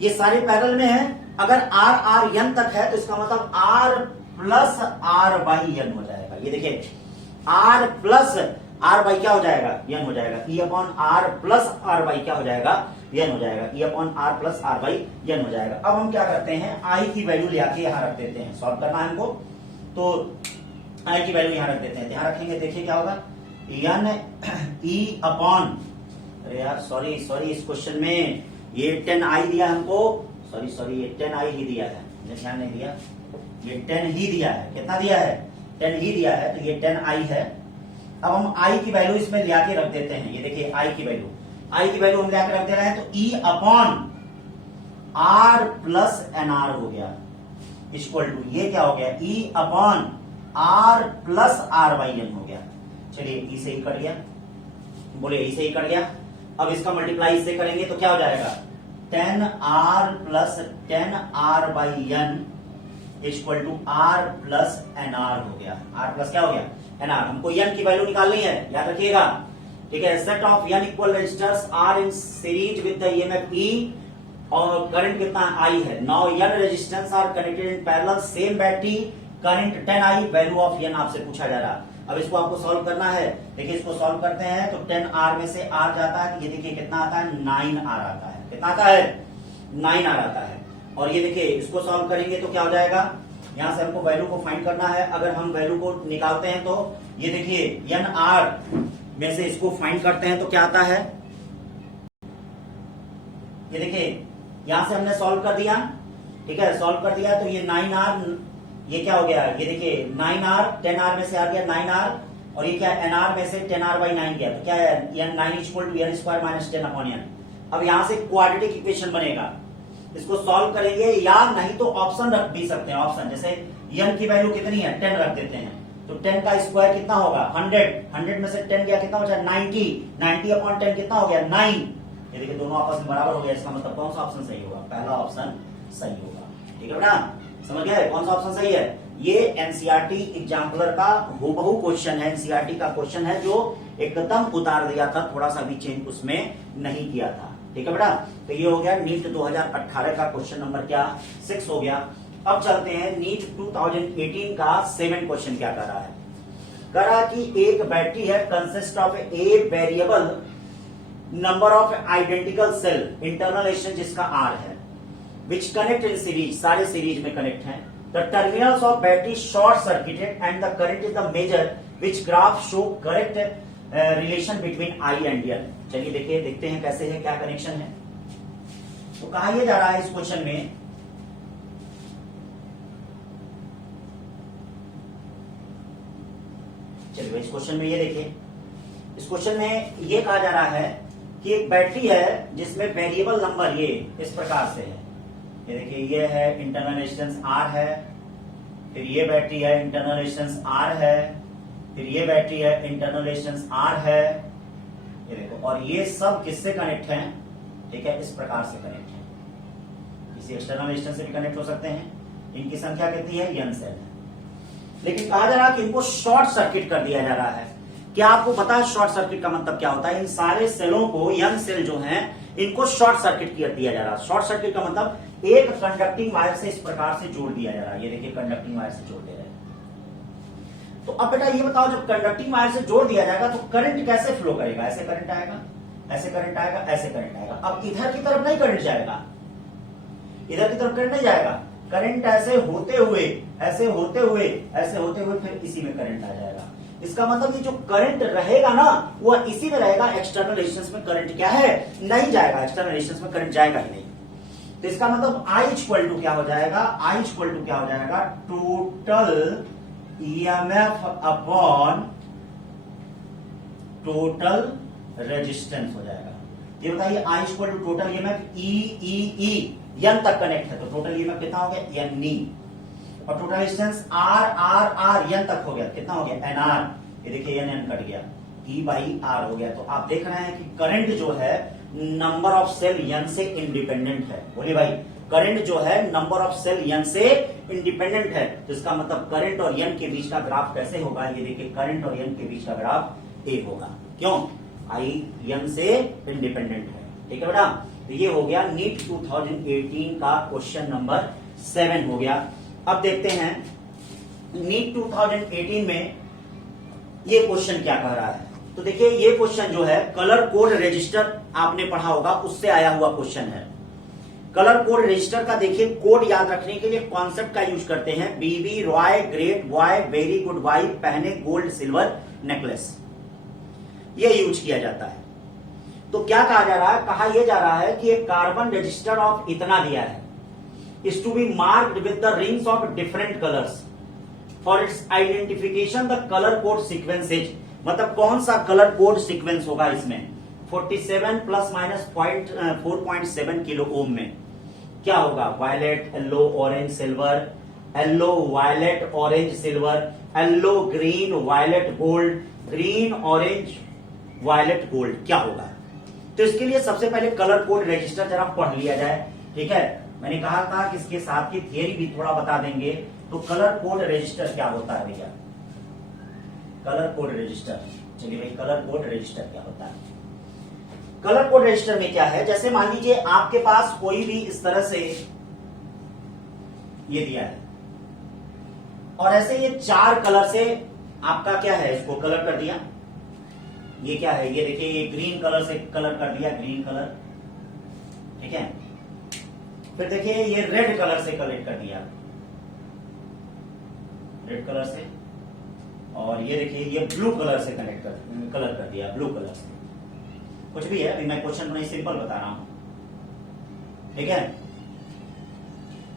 ये सारे पैरेलल में है। अगर आर n तक है तो इसका मतलब r plus R by n हो जाएगा। ये देखिए r प्लस आर बाई क्या हो जाएगा, n हो जाएगा, e upon R plus R by क्या हो जाएगा, n हो जाएगा, e upon R plus R by n हो जाएगा। अब हम क्या करते हैं, i की वैल्यू ले आके यहां रख देते हैं, सॉल्व करना है हमको, तो i की वैल्यू यहां रख देते हैं, ध्यान रखेंगे, देखिए क्या होगा, n e अपॉन, अरे यार सॉरी, इस क्वेश्चन में ये 10i दिया हमको, सॉरी, ये 10i ही दिया है, ध्यान नहीं दिया, ये 10 ही दिया है, कितना दिया है, 10 ही दिया है, तो ये 10i है। अब हम i की वैल्यू इसमें ले आके रख देते हैं, ये देखिए i की वैल्यू हम ले आके रख दे रहे हैं, तो e upon r plus N R हो गया, इक्वल टू ये क्या हो गया, e upon r plus R by N हो गया। चलिए e से ही कट गया, बोले e से ही कट गया। अब इसका मल्टीप्लाई इससे करेंगे तो क्या हो जाएगा, 10r plus 10r by N equal to r plus N R हो गया, r प्लस क्या हो गया, एन आर। हमको n की वैल्यू निकालनी है, याद रखिएगा, ठीक है। Set of n equal resistors R in series with the EMF E, और करंट कितना i है। Now n resistance R connected in parallel, same battery, current 10i, value of n आपसे पूछा जा रहा। अब इसको आपको सॉल्व करना है, देखिए इसको सॉल्व करते हैं तो 10r में से r जाता है, तो ये देखिए कितना आता है, 9r आता है, कितना आता है, 9r आता है। और ये देखिए इसको सॉल्व करेंगे तो क्या हो जाएगा, यहां से हमको वैल्यू को फाइंड करना है। अगर हम वैल्यू को निकालते हैं तो ये देखिए nr में से इसको फाइंड करते हैं तो क्या आता है, ये देखिए यहां से हमने सॉल्व कर दिया, ठीक है, सॉल्व कर दिया, तो ये 9r, ये क्या हो गया, ये देखिए 9r, 10r में से आ गया 9r, और ये क्या nr में से 10r बाई 9 गया, तो क्या है, 9 equal to n square minus 10 upon n। अब यहां से क्वाड्रेटिक इक्वेशन बनेगा, इसको सॉल्व करेंगे, या नहीं तो ऑप्शन रख भी सकते हैं, ऑप्शन जैसे n की वैल्यू कितनी है, 10 रख देते हैं, तो 10 का स्क्वायर कितना होगा, 100 में से 10 गया कितना हो जाए, 90 अपॉन 10 कितना हो गया, 9। ये देखिए दोनों आपस में बराबर हो गया, इसका मतलब कौन सा ऑप्शन सही होगा, पहला ऑप्शन सही होगा। ठीक है बेटा, समझ गए कौन सा ऑप्शन सही है। ये एनसीईआरटी एग्जाम्पलर का हूबहू क्वेश्चन है, एनसीईआरटी का क्वेश्चन है जो एकदम उतार दिया था, थोड़ा सा भी चेंज उसमें नहीं किया था। ठीक है बेटा, तो ये हो गया नीट 2018 का क्वेश्चन नंबर क्या, 6 हो गया। अब चलते हैं नीट 2018 का 7 क्वेश्चन क्या कर रहा है। कह रहा कि एक बैटरी है consist of a variable number of identical cell, internal resistance जिसका आर है, विच कनेक्ट इन सीरीज, सारे सीरीज में कनेक्ट हैं, the terminals of battery short circuited and the current is the measure which graph show correct relation between I and L. चलिए देखिए, देखते हैं कैसे है, क्या कनेक्शन है। तो कहा यह जा रहा है इस क्वेश्चन में, चलिए इस क्वेश्चन में ये देखिए, इस क्वेश्चन में ये कहा जा रहा है कि एक बैटरी है जिसमें वेरिएबल नंबर ये इस प्रकार से है। ये देखिए, ये है इंटरनल रेजिस्टेंस आर है, फिर ये बैटरी है इंटरनल रेजिस्टेंस आर है, फिर ये बैटरी है इंटरनल रेजिस्टेंस आर है, ये देखो, और ये सब किससे कनेक्ट हैं, ठीक है, इस प्रकार से कनेक्ट है, किसी एक्सटर्नल रेजिस्टेंस से भी कनेक्ट हो सकते हैं। इनकी संख्या कितनी है, n सेल है। लेकिन कहा जा रहा है कि इनको शॉर्ट सर्किट कर दिया जा रहा है। क्या आपको पता है शॉर्ट सर्किट का मतलब क्या होता है? इन सारे सेलों को, n सेल जो हैं, इनको शॉर्ट सर्किट कर दिया जा रहा है। शॉर्ट सर्किट का मतलब एक कंडक्टिंग वायर से इस प्रकार से जोड़ दिया जा रहा है। ये देखिए, कंडक्टिंग वायर से जोड़ दे रहे हैं। तो अब बेटा ये बताओ, जब कंडक्टिंग वायर से जोड़ दिया जाएगा तो करंट कैसे फ्लो करेगा? ऐसे करंट आएगा, ऐसे करंट आएगा, ऐसे करंट आएगा। अब इधर की तरफ नहीं करंट जाएगा, इधर की तरफ करंट नहीं जाएगा, करंट ऐसे होते हुए, ऐसे होते हुए, ऐसे होते हुए फिर इसी में करंट आ जाएगा। इसका मतलब ये जो करंट रहेगा ना, वो इसी में रहेगा। एक्सटर्नल रेजिस्टेंस में करंट क्या है, नहीं जाएगा, एक्सटर्नल रेजिस्टेंस में करंट जाएगा ही नहीं। तो इसका मतलब I इक्वल टू क्या हो जाएगा, I इक्वल टू क्या हो जाएगा, total EMF upon total resistance हो जाएगा। ये बताइए, I equal to total EMF, E N तक कनेक्ट है तो टोटल EMF कितना हो गया, NE, और टोटल रेजिस्टेंस R N तक हो गया, कितना हो गया, NR। ये देखिए, N कट गया, E बाई R हो गया। तो आप देख रहे हैं कि करंट जो है नंबर ऑफ सेल N से इंडिपेंडेंट है। बोलिए भाई, करंट जो है नंबर ऑफ सेल N से इंडिपेंडेंट है। तो इसका मतलब करंट और N के बीच का ग्राफ कैसे होगा? ये देखिए, करंट और N के बीच का ग्राफ ए होगा। क्यों? I N से इंडिपेंडेंट है। ठीक है बेटा, तो ये हो गया नीट 2018 का क्वेश्चन नंबर 7 हो गया। अब देखते हैं नीट 2018 में ये क्वेश्चन क्या कह रहा है। तो देखिए, ये क्वेश्चन जो है कलर कोड रजिस्टर आपने पढ़ा होगा, उससे आया हुआ क्वेश्चन है। कलर कोड रजिस्टर का देखिए, कोड याद रखने के लिए कॉन्सेप्ट का यूज करते हैं, BB Roy, great boy, very good boy, पहने गोल्ड सिल्वर नेकलेस, ये यूज किया जाता है। तो क्या कहा जा रहा है, कहा यह जा रहा है कि एक कार्बन रजिस्टर ऑफ इतना दिया है, is to be marked with the rings of different colors for its identification the color code sequences। मतलब कौन सा कलर कोड सीक्वेंस होगा इसमें, 47 प्लस माइनस 4.7 किलो ओम में क्या होगा, violet, yellow, orange, silver, yellow, violet, orange, silver, yellow, green, violet, gold, green, orange, violet, gold, क्या होगा। तो इसके लिए सबसे पहले कलर कोड रजिस्टर जरा पढ़ लिया जाए। ठीक है, मैंने कहा था कि इसके साथ की थियरी भी थोड़ा बता देंगे। तो कलर कोड रजिस्टर क्या होता है भैया, कलर कोड रजिस्टर, चलिए भाई, कलर कोड रजिस्टर क्या होता है। कलर कोड रजिस्टर में क्या है, जैसे मान लीजिए आपके पास कोई भी इस तरह से ये दिया है, और ऐसे ये 4 कलर से आपका क्या है, इसको कलर कर दिया। ये क्या है, ये देखिए, ये ग्रीन कलर से कलर कर दिया, ग्रीन कलर, ठीक है। फिर देखिए, ये रेड कलर से कलर कर दिया, रेड कलर से, और ये देखिए, ये ब्लू कलर से कलर कर दिया, ब्लू कलर से। कुछ भी है, अभी मैं क्वेश्चन नहीं सिंपल बता रहा हूं, ठीक है।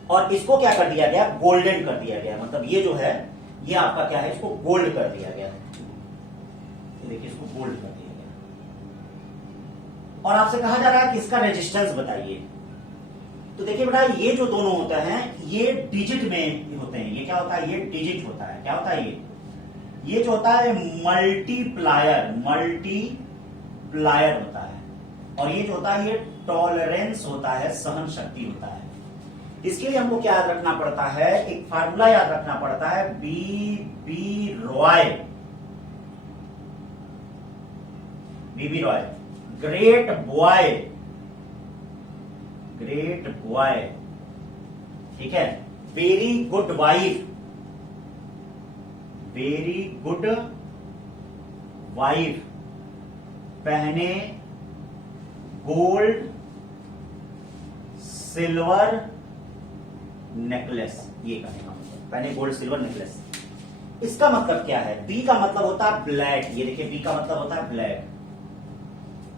और इसको क्या कर दिया गया, गोल्डन कर दिया गया, मतलब ये जो है ये आपका क्या है, इसको गोल्ड कर दिया गया, देखिए इसको गोल्ड कर दिया गया। और आपसे कहा जा रहा है कि इसका रेजिस्टेंस बताइए। तो देखिए बेटा, ये जो दोनों होते हैं ये डिजिट में होते हैं। ये क्या होता है, ये डिजिट होता है। क्या होता है ये जो होता है मल्टीप्लायर, मल्टीप्लायर होता है। और ये जो होता है ये टॉलरेंस होता है, सहन शक्ति होता है। इसके लिए हमको क्या याद रखना पड़ता है, एक फार्मूला याद रखना पड़ता है, BB Roy, BB Roy, great boy, great boy, ठीक है, very good wife, very good wife, पहने गोल्ड सिल्वर नेकलेस, ये कहेंगे हम। पहने गोल्ड सिल्वर नेकलेस। इसका मतलब क्या है? बी का मतलब होता है ब्लैक। ये देखिए बी का मतलब होता है ब्लैक।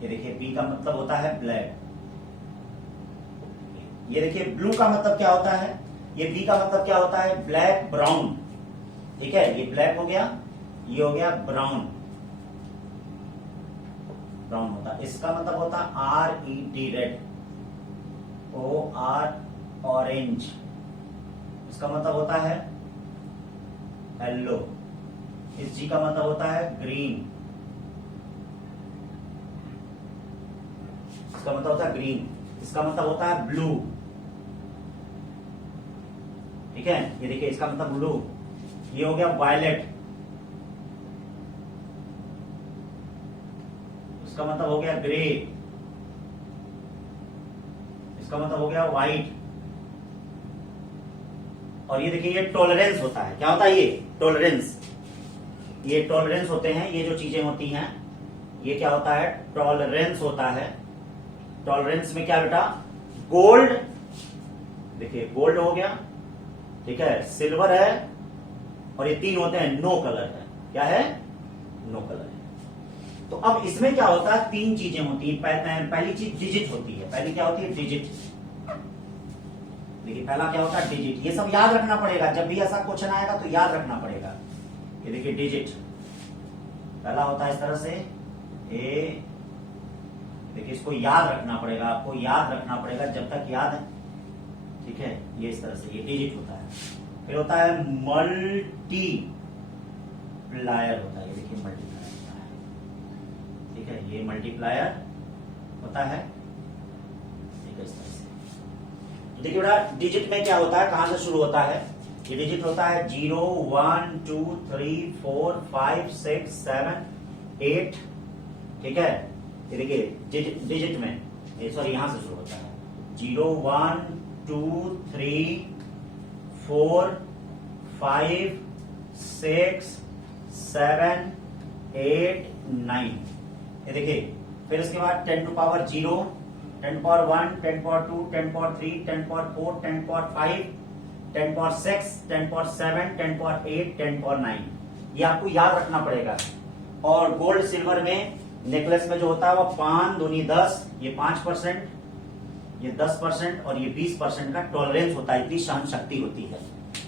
ये देखिए बी का मतलब होता है ब्लैक। ये देखिए ब्लू का मतलब क्या होता है? ये बी का मतलब क्या होता है? Black brown. ठीक है, ये ब्लैक हो गया, ये हो गया ब्राउन। ब्राउन होता है। इसका मतलब होता है RED रेड, OR ऑरेंज। इसका मतलब होता है येलो। इस जी का मतलब होता है ग्रीन। इसका मतलब होता है ग्रीन। इसका मतलब होता है ब्लू। ठीक है, ये देखिए इसका मतलब ब्लू। ये हो गया वायलेट। इसका मतलब हो गया ग्रे। इसका मतलब हो गया व्हाइट। और ये देखिए ये टॉलरेंस होता है। क्या होता है ये? टॉलरेंस। ये टॉलरेंस होते हैं, ये जो चीजें होती हैं ये क्या होता है? टॉलरेंस होता है। टॉलरेंस में क्या बेटा? गोल्ड, देखिए गोल्ड हो गया, ठीक है, सिल्वर है, और ये तीन होते हैं नो कलर है। क्या है? नो कलर है। तो अब इसमें क्या होता है? तीन चीजें होती है। पहली चीज डिजिट होती है। पहली क्या होती है? डिजिट। देखिए पहला क्या होता है? डिजिट। ये सब याद रखना पड़ेगा, जब भी ऐसा क्वेश्चन आएगा तो याद रखना पड़ेगा। ये देखिए डिजिट पहला होता है इस तरह से ए। देखिए इसको याद रखना पड़ेगा, आपको याद रखना पड़ेगा जब तक याद है। ठीक है, ये इस तरह से ये डिजिट होता है। फिर होता है मल्टीप्लायर होता है। ये देखिए मल्टीप्लायर होता है। ठीक है, ये मल्टीप्लायर होता है। ठीक है, इस तरह से। देखिए बेटा डिजिट में क्या होता है? कहां से शुरू होता है? ये डिजिट होता है 0 1 2 3 4 5 6 7 8। ठीक है, ये देखिए डिजिट में, सॉरी यहां से शुरू होता है 0 1 2 3 4 5 6 7 8 9। ये देखिए फिर इसके बाद 10 to power 0, 10 power 1, 10 power 2, 10 power 3, 10 power 4, 10 power 5, 10 power 6, 10 power 7, 10 power 8, 10 power 9। ये आपको याद रखना पड़ेगा। और गोल्ड सिल्वर में नेकलेस में जो होता है वो 5 दूनी 10, ये 5%, ये 10% और ये 20% का टॉलरेंस होता है। इतनी सहन शक्ति होती है।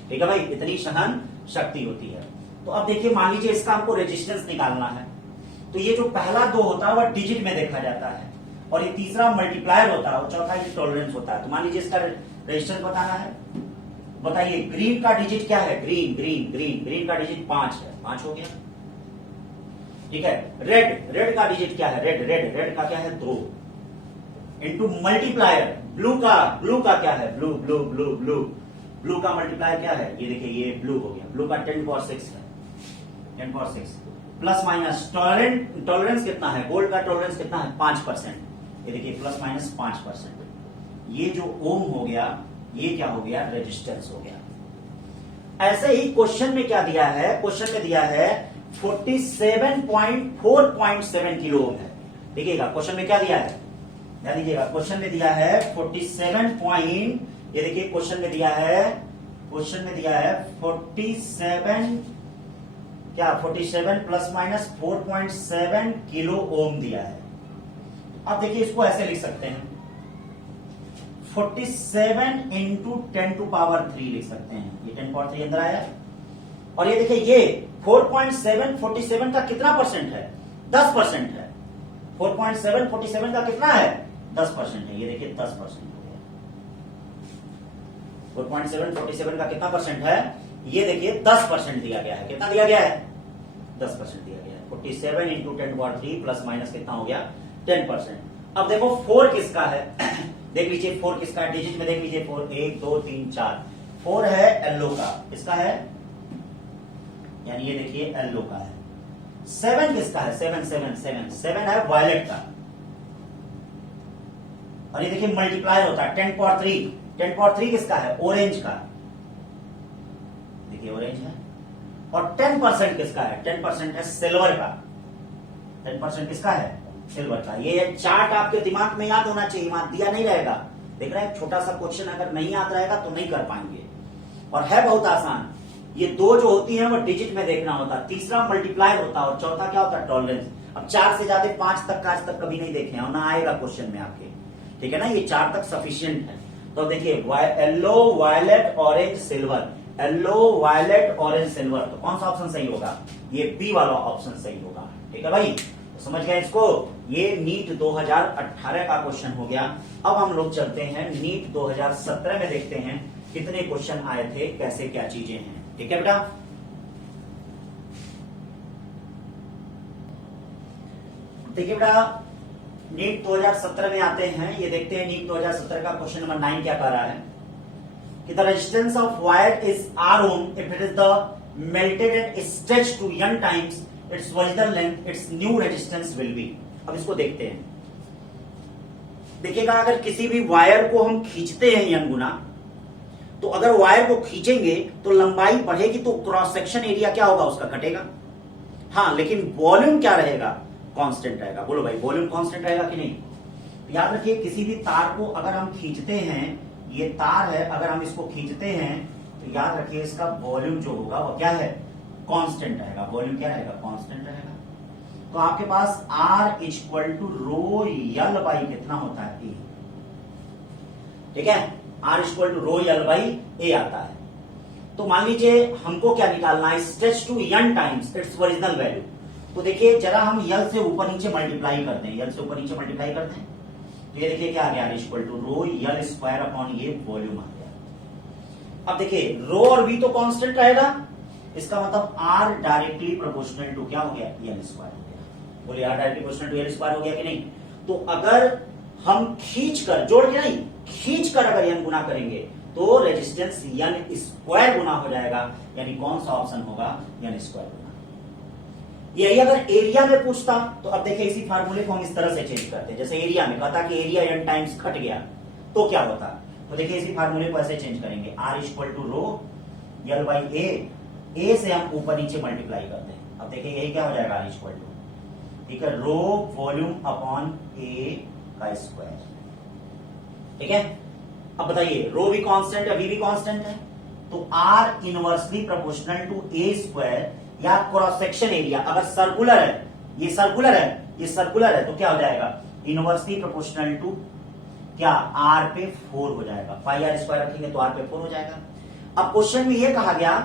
ठीक है भाई, इतनी सहन शक्ति होती है। तो अब देखिए मान लीजिए इसका हमको रेजिस्टेंस निकालना है, तो ये जो पहला दो होता है वह डिजिट में देखा जाता है, और ये तीसरा मल्टीप्लायर होता है, और चौथा ये टॉलरेंस होता है। तो मान लीजिए इसका रेजिस्टेंस बताना है। बताइए ग्रीन का डिजिट क्या है? ग्रीन ग्रीन ग्रीन ग्रीन का डिजिट 5 है। 5 हो गया। ठीक है, रेड, रेड का डिजिट क्या है? रेड रेड रेड का क्या है? 2 इंटू मल्टीप्लायर। ब्लू का क्या है? Blue blue blue blue blue का मल्टीप्लायर क्या है? ये देखिए ये ब्लू हो गया। ब्लू का 10 पावर 6 है। 10 पावर 6 प्लस माइनस टॉलरेंस कितना है? गोल्ड का टॉलरेंस कितना है? 5%। ये देखिए प्लस माइनस 5%। ये जो ओम हो गया, ये क्या हो गया? रेजिस्टेंस हो गया। ऐसे ही क्वेश्चन में क्या दिया है? क्वेश्चन में दिया है 47.4.7 किलो ओम है। देखिएगा क्वेश्चन में क्या दिया है, ध्यान दीजिएगा। क्वेश्चन में दिया है 47 पॉइंट, ये देखिए क्वेश्चन में दिया है 47 क्या 47 प्लस माइनस 4.7 किलो ओम दिया है। अब देखिए इसको ऐसे लिख सकते हैं 47 इंटू 10 टू पावर 3 लिख सकते हैं। ये 10 पावर 3 अंदर आया। और ये देखिए ये 4.7 47 का कितना परसेंट है? 10% है। 4.7 47 का कितना है? 10% है। ये देखिए 10% हो गया। 4.7 47 का कितना परसेंट है? ये देखिए 10% दिया गया है। कितना दिया गया है? 10% दिया गया है। 47 इंटू 10 पावर 3 प्लस माइनस कितना हो गया? 10%। अब देखो 4 किसका है? देख लीजिए 4 किसका है? डिजिट में देख लीजिए 4, 1 2 3 4। 4 है येलो का, किसका है? यानी ये देखिए येलो का है। 7 किसका है? 7 है वायलेट का। और ये देखिए मल्टीप्लायर होता है 10 पावर 3। 10 पावर 3 किसका है? ऑरेंज का। देखिए ऑरेंज है। और 10% किसका है? 10% है सिल्वर का। 10% किसका है? सिल्वर का। ये चार्ट आपके दिमाग में याद होना चाहिए, दिया नहीं रहेगा। देख रहे हैं छोटा सा क्वेश्चन अगर नहीं याद रहेगा तो नहीं कर पाएंगे। और है बहुत आसान। ये दो जो होती हैं वो डिजिट में देखना होता है, तीसरा मल्टीप्लायर होता है और चौथा क्या होता है, टॉलरेंस। अब 4 से ज्यादा 5 तक का आज तक कभी नहीं देखे हैं और ना आएगा क्वेश्चन में आपके, ठीक है ना, ये 4 तक सफिशियंट है। तो देखिए yellow violet orange silver, yellow violet orange silver, तो कौन सा ऑप्शन सही होगा, ये बी वाला ऑप्शन सही होगा, ठीक है भाई। तो समझ गए इसको, ये नीट 2018 का क्वेश्चन हो गया। अब हम लोग चलते हैं नीट 2017 में, देखते हैं कितने क्वेश्चन आए थे, कैसे क्या चीजें हैं, ठीक है बेटा। देखिए बेटा नीट 2017 में आते हैं, ये देखते हैं नीट 2017 का क्वेश्चन नंबर 9 क्या कह रहा है कि the resistance of wire is R ohm if it is the melted and stretched to n times its original length, its new resistance will be. अब इसको देखते हैं, देखिएगा अगर किसी भी वायर को हम खींचते हैं n गुना, तो अगर वायर को खींचेंगे तो लंबाई बढ़ेगी तो क्रॉस सेक्शन एरिया क्या होगा, उसका घटेगा। हाँ, लेकिन वॉल्यूम क्या रहेगा, कांस्टेंट रहेगा। बोलो भाई वॉल्यूम कांस्टेंट रहेगा कि नहीं। याद रखिए किसी भी तार को अगर हम खींचते हैं, ये तार है, अगर हम इसको खींचते हैं तो याद रखिए इसका वॉल्यूम जो होगा वो क्या है, कांस्टेंट रहेगा। वॉल्यूम क्या रहेगा, कांस्टेंट रहेगा। तो आपके पास R equal to rho l by कितना होता है, ए, ठीक है, R equal to rho l by A आता है। तो मान लीजिए हमको क्या निकालना है, stretch to n times its original value. तो देखिए जरा हम यल से ऊपर नीचे मल्टीप्लाई करते हैं, यल से ऊपर नीचे मल्टीप्लाई करते हैं, तो ये देखिए क्या आ गया, equal to rho L square upon ये वॉल्यूम आ गया। अब देखिए रो और वी तो कांस्टेंट रहेगा, इसका मतलब आर डायरेक्टली प्रोपोर्शनल टू क्या हो गया, यल स्क्वायर हो गया। बोलिए R directly proportional to L square हो गया कि नहीं। तो अगर हम खींच कर, जोड़ के नहीं, खींच कर अगर n गुना करेंगे तो रेजिस्टेंस n स्क्वायर गुना हो जाएगा, यानी कौन सा ऑप्शन होगा, n स्क्वायर गुना। यही अगर एरिया में पूछता तो अब देखिए इसी फार्मूले को हम इस तरह से चेंज करते हैं, जैसे एरिया में कहता कि एरिया n टाइम्स घट गया तो क्या होता, तो देखिए इसी फार्मूले को ऐसे चेंज करेंगे, R equal to rho l by A से हम ऊपर नीचे मल्टीप्लाई करते हैं। अब देखिए यही क्या हो जाएगा, R इक्वल टू, ठीक है, रो वॉल्यूम अपॉन ए का स्क्वायर, ठीक है। अब बताइए रो भी कांस्टेंट है, वी भी कांस्टेंट है, तो R inversely proportional to A square या क्रॉस सेक्शन एरिया, अगर सर्कुलर है, ये सर्कुलर है, ये सर्कुलर है, तो क्या हो जाएगा, इनवर्सली प्रोपोर्शनल टू क्या, R पे 4 हो जाएगा। पाई आर स्क्वायर रखेंगे तो R पे 4 हो जाएगा। अब क्वेश्चन में ये कहा गया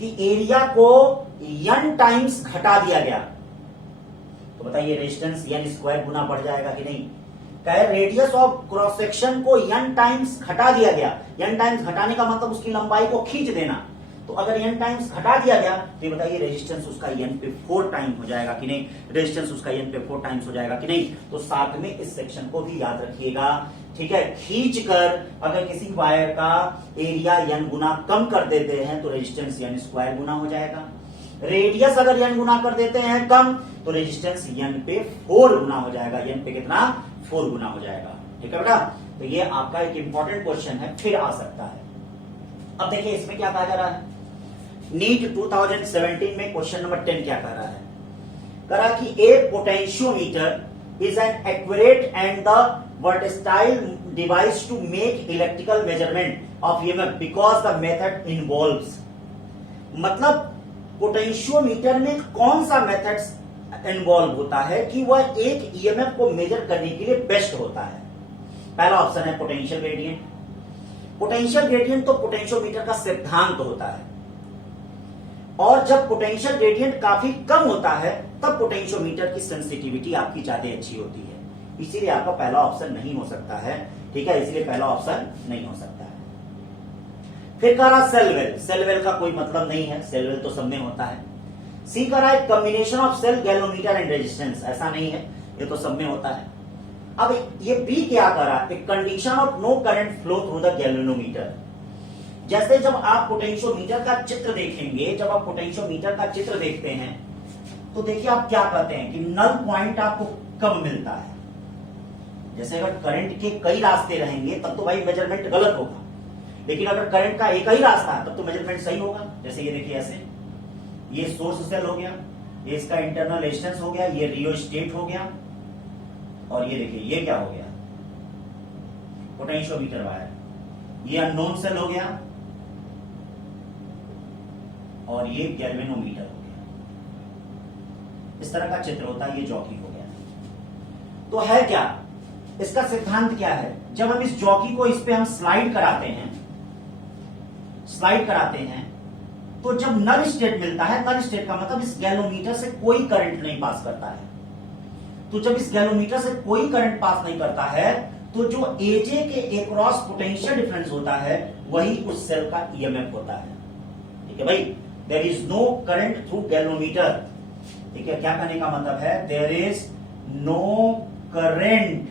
कि एरिया को n टाइम्स घटा दिया गया, तो बताइए रेजिस्टेंस n स्क्वायर गुना बढ़ जाएगा कि नहीं। कहे रेडियस ऑफ क्रॉस सेक्शन को n टाइम्स घटा दिया गया, n टाइम्स घटाने का मतलब उसकी लंबाई को खींच देना, तो अगर n टाइम्स घटा दिया गया तो ये बताइए रेजिस्टेंस उसका n पे 4 टाइम हो जाएगा कि नहीं, रेजिस्टेंस उसका n पे 4 टाइम्स हो जाएगा कि नहीं। तो साथ में इस सेक्शन को भी याद रखिएगा, ठीक है। खींच कर अगर किसी वायर का एरिया n गुना कम कर देते हैं तो रेजिस्टेंस n स्क्वायर गुना हो जाएगा। रेडियस अगर n गुना कर देते हैं कम तो रेजिस्टेंस n पे 4 गुना हो जाएगा, n पे कितना, 4 गुना हो जाएगा, ठीक है बेटा। तो ये आपका एक इंपॉर्टेंट क्वेश्चन है, फिर आ सकता है। अब देखिए इसमें क्या कहा जा रहा है, नीट 2017 में क्वेश्चन नंबर 10 क्या कह रहा है, कह रहा कि a potentiometer is an accurate and the versatile device to make electrical measurement of EMF because the method involves. मतलब पोटेंशियोमीटर में कौन सा मेथड इन्वॉल्व होता है कि वह एक ईएमएफ को मेजर करने के लिए बेस्ट होता है। पहला ऑप्शन है पोटेंशियल ग्रेडियंट। पोटेंशियल ग्रेडियंट तो पोटेंशियोमीटर का सिद्धांत होता है, और जब पोटेंशियल ग्रेडियंट काफी कम होता है तब पोटेंशियोमीटर की सेंसिटिविटी आपकी ज्यादा अच्छी होती है, इसीलिए आपका पहला ऑप्शन नहीं हो सकता है, ठीक है, इसलिए पहला ऑप्शन नहीं हो सकता है। फिर कह रहा सेल वेल, सेल वेल का कोई मतलब नहीं है, सेल वेल तो सब में होता है। सी कह रहा है combination of cell galvanometer and resistance, ऐसा नहीं है, ये तो सब में होता है। अब ये बी क्या कह रहा है, condition of no current flow through the galvanometer. जैसे जब आप पोटेंशियोमीटर का चित्र देखेंगे, जब आप पोटेंशियोमीटर का चित्र देखते हैं तो देखिए आप क्या कहते हैं कि नल पॉइंट आपको कब मिलता है। जैसे अगर करंट के कई रास्ते रहेंगे तब तो भाई मेजरमेंट गलत होगा, लेकिन अगर करंट का एक ही रास्ता है तब तो मेजरमेंट सही होगा। जैसे ये देखिए ऐसे, ये सोर्स सेल हो गया, ये इसका इंटरनल रेजिस्टेंस हो गया, ये रियोस्टेट हो गया, और ये देखिए ये क्या हो गया, पोटेंशियोमीटर वायर, ये अननोन सेल हो गया, और ये गैल्वेनोमीटर हो गया। इस तरह का चित्र होता है, ये जॉकी हो गया। तो है क्या इसका सिद्धांत क्या है? जब हम इस जॉकी को इस पे हम स्लाइड कराते हैं तो जब नल स्टेट मिलता है, नल स्टेट का मतलब इस गैल्वेनोमीटर से कोई करंट नहीं पास करता है। तो जब इस गैल्वेनोमीटर से कोई करंट पास नहीं करता है तो जो एजे के एक्रॉस पोटेंशियल डिफरेंस होता है वही उस सेल का ईएमएफ होता है। ठीक है भाई, there is no current through galvanometer. ठीक है, क्या कहने का मतलब है? There is no current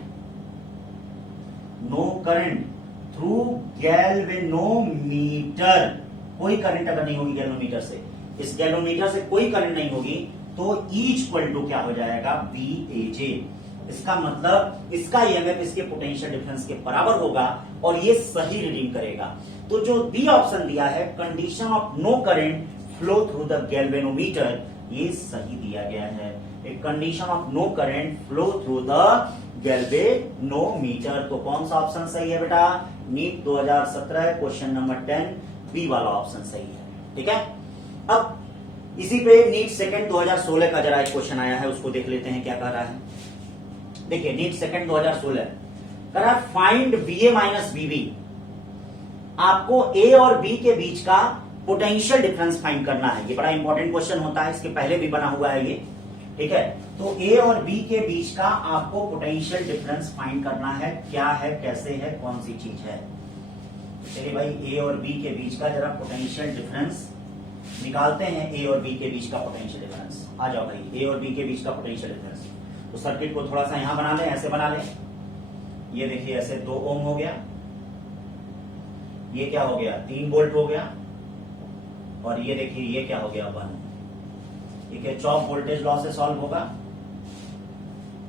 through galvanometer. कोई करंट अगर नहीं होगी गैल्वेनोमीटर से, इस गैल्वेनोमीटर से कोई करंट नहीं होगी तो E इक्वल टू क्या हो जाएगा? VAJ। इसका मतलब इसका ईएमएफ इसके पोटेंशियल डिफरेंस के बराबर होगा और ये सही रीडिंग करेगा। तो जो बी ऑप्शन दिया है, condition of no current flow through the galvanometer, ये सही दिया गया है। एक condition of no current flow through the galvanometer. तो कौन सा ऑप्शन सही है बेटा? नीट 2017 क्वेश्चन नंबर 10 बी वाला ऑप्शन सही है। ठीक है, अब इसी पे नीट सेकंड 2016 का जरा एक क्वेश्चन आया है, उसको देख लेते हैं क्या कह रहा है। देखिए, नीट सेकंड 2016 कह रहा है फाइंड VA माइनस VB। आपको A और B के बीच का पोटेंशियल डिफरेंस फाइंड करना है। ये बड़ा इंपॉर्टेंट क्वेश्चन होता है, इसके पहले भी बना हुआ है ये। ठीक है, तो A और B के बीच का आपको पोटेंशियल डिफरेंस फाइंड करना है। क्या है, कैसे है, कौन सी चीज है? चलिए भाई, A और B के बीच का जरा पोटेंशियल डिफरेंस निकालते हैं। A और B के बीच का पोटेंशियल डिफरेंस, आ जाओ भाई। A और B के बीच का पोटेंशियल डिफरेंस, तो सर्किट को थोड़ा सा यहां बना लें, ऐसे बना लें। ये देखिए ऐसे 2 ओम हो गया, ये क्या हो गया? 3 वोल्ट हो गया, और ये देखिए ये क्या हो गया? 1। ये किरचॉफ वोल्टेज लॉ से सॉल्व होगा।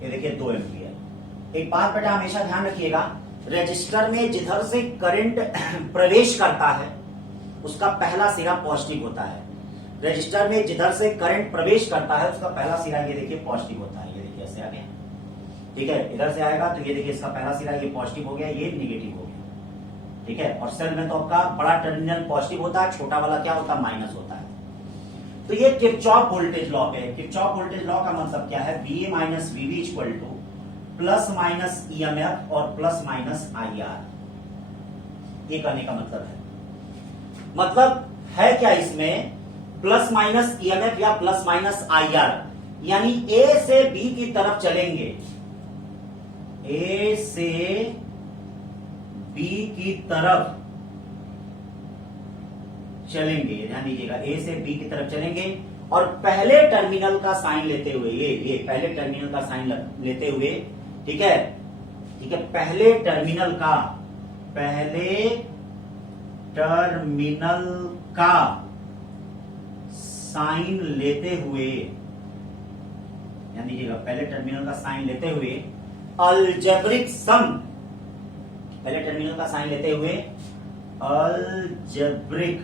ये देखिए 2 एम्पियर। एक बात बेटा हमेशा ध्यान रखिएगा, रजिस्टर में जिधर से करंट प्रवेश करता है उसका पहला सिरा पॉजिटिव होता है। रजिस्टर में जिधर से करंट प्रवेश करता है उसका पहला सिरा ये देखिए पॉजिटिव होता है। ये देखिए ऐसे आ गया। ठीक है, इधर से आएगा तो ये देखिए इसका पहला सिरा ये पॉजिटिव हो गया, ये निगेटिव हो गया। ठीक है, और सेल में तो आपका बड़ा टर्मिनल पॉजिटिव होता है, छोटा वाला क्या होता है? माइनस होता है। तो ये किरचॉफ वोल्टेज लॉ पे है। किरचॉफ वोल्टेज लॉ का मतलब क्या है? VA minus VB equal two plus minus EMF और प्लस माइनस IR। ये करने का मतलब है, मतलब है क्या इसमें? प्लस माइनस EMF या प्लस माइनस IR, यानी A से B की तरफ चलेंगे, A से B की तरफ चलेंगे। ध्यान दीजिएगा, A से B की तरफ चलेंगे और पहले टर्मिनल का साइन लेते हुए, ये पहले टर्मिनल का साइन लेते हुए, ठीक है, ठीक है, पहले टर्मिनल का साइन लेते हुए, ध्यान दीजिएगा, पहले टर्मिनल का साइन लेते हुए अलजेब्रिक सम, पहले टर्मिनल का साइन लेते हुए अलजेब्रिक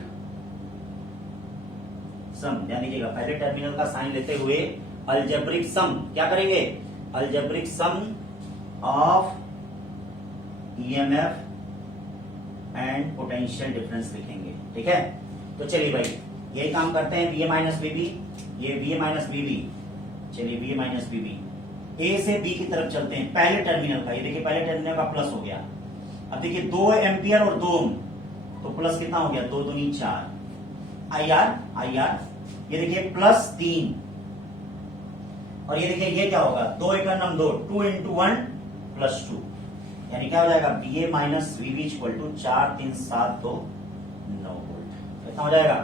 सम, ध्यान दीजिएगा, पहले टर्मिनल का साइन लेते हुए अलजेब्रिक सम क्या करेंगे? Algebraic sum of EMF and potential difference लिखेंगे। ठीक है, तो चलिए भाई यही काम करते हैं। VA माइनस VB, ये VA माइनस VB, चलिए VA माइनस VB, A से B की तरफ चलते हैं, पहले टर्मिनल का, ये देखिए पहले टर्मिनल का प्लस हो गया। अब देखिए 2 एम्पियर और 2 ओम, तो प्लस कितना हो गया? 2 दूनी 4। IR, ये देखिए प्लस 3, और ये देखिए ये क्या होगा? 2 एकड़ 2, 2 इंटू 1 प्लस 2, यानी क्या हो जाएगा? VA minus VB equal to 4 3 7 2 9 volt. कितना हो जाएगा?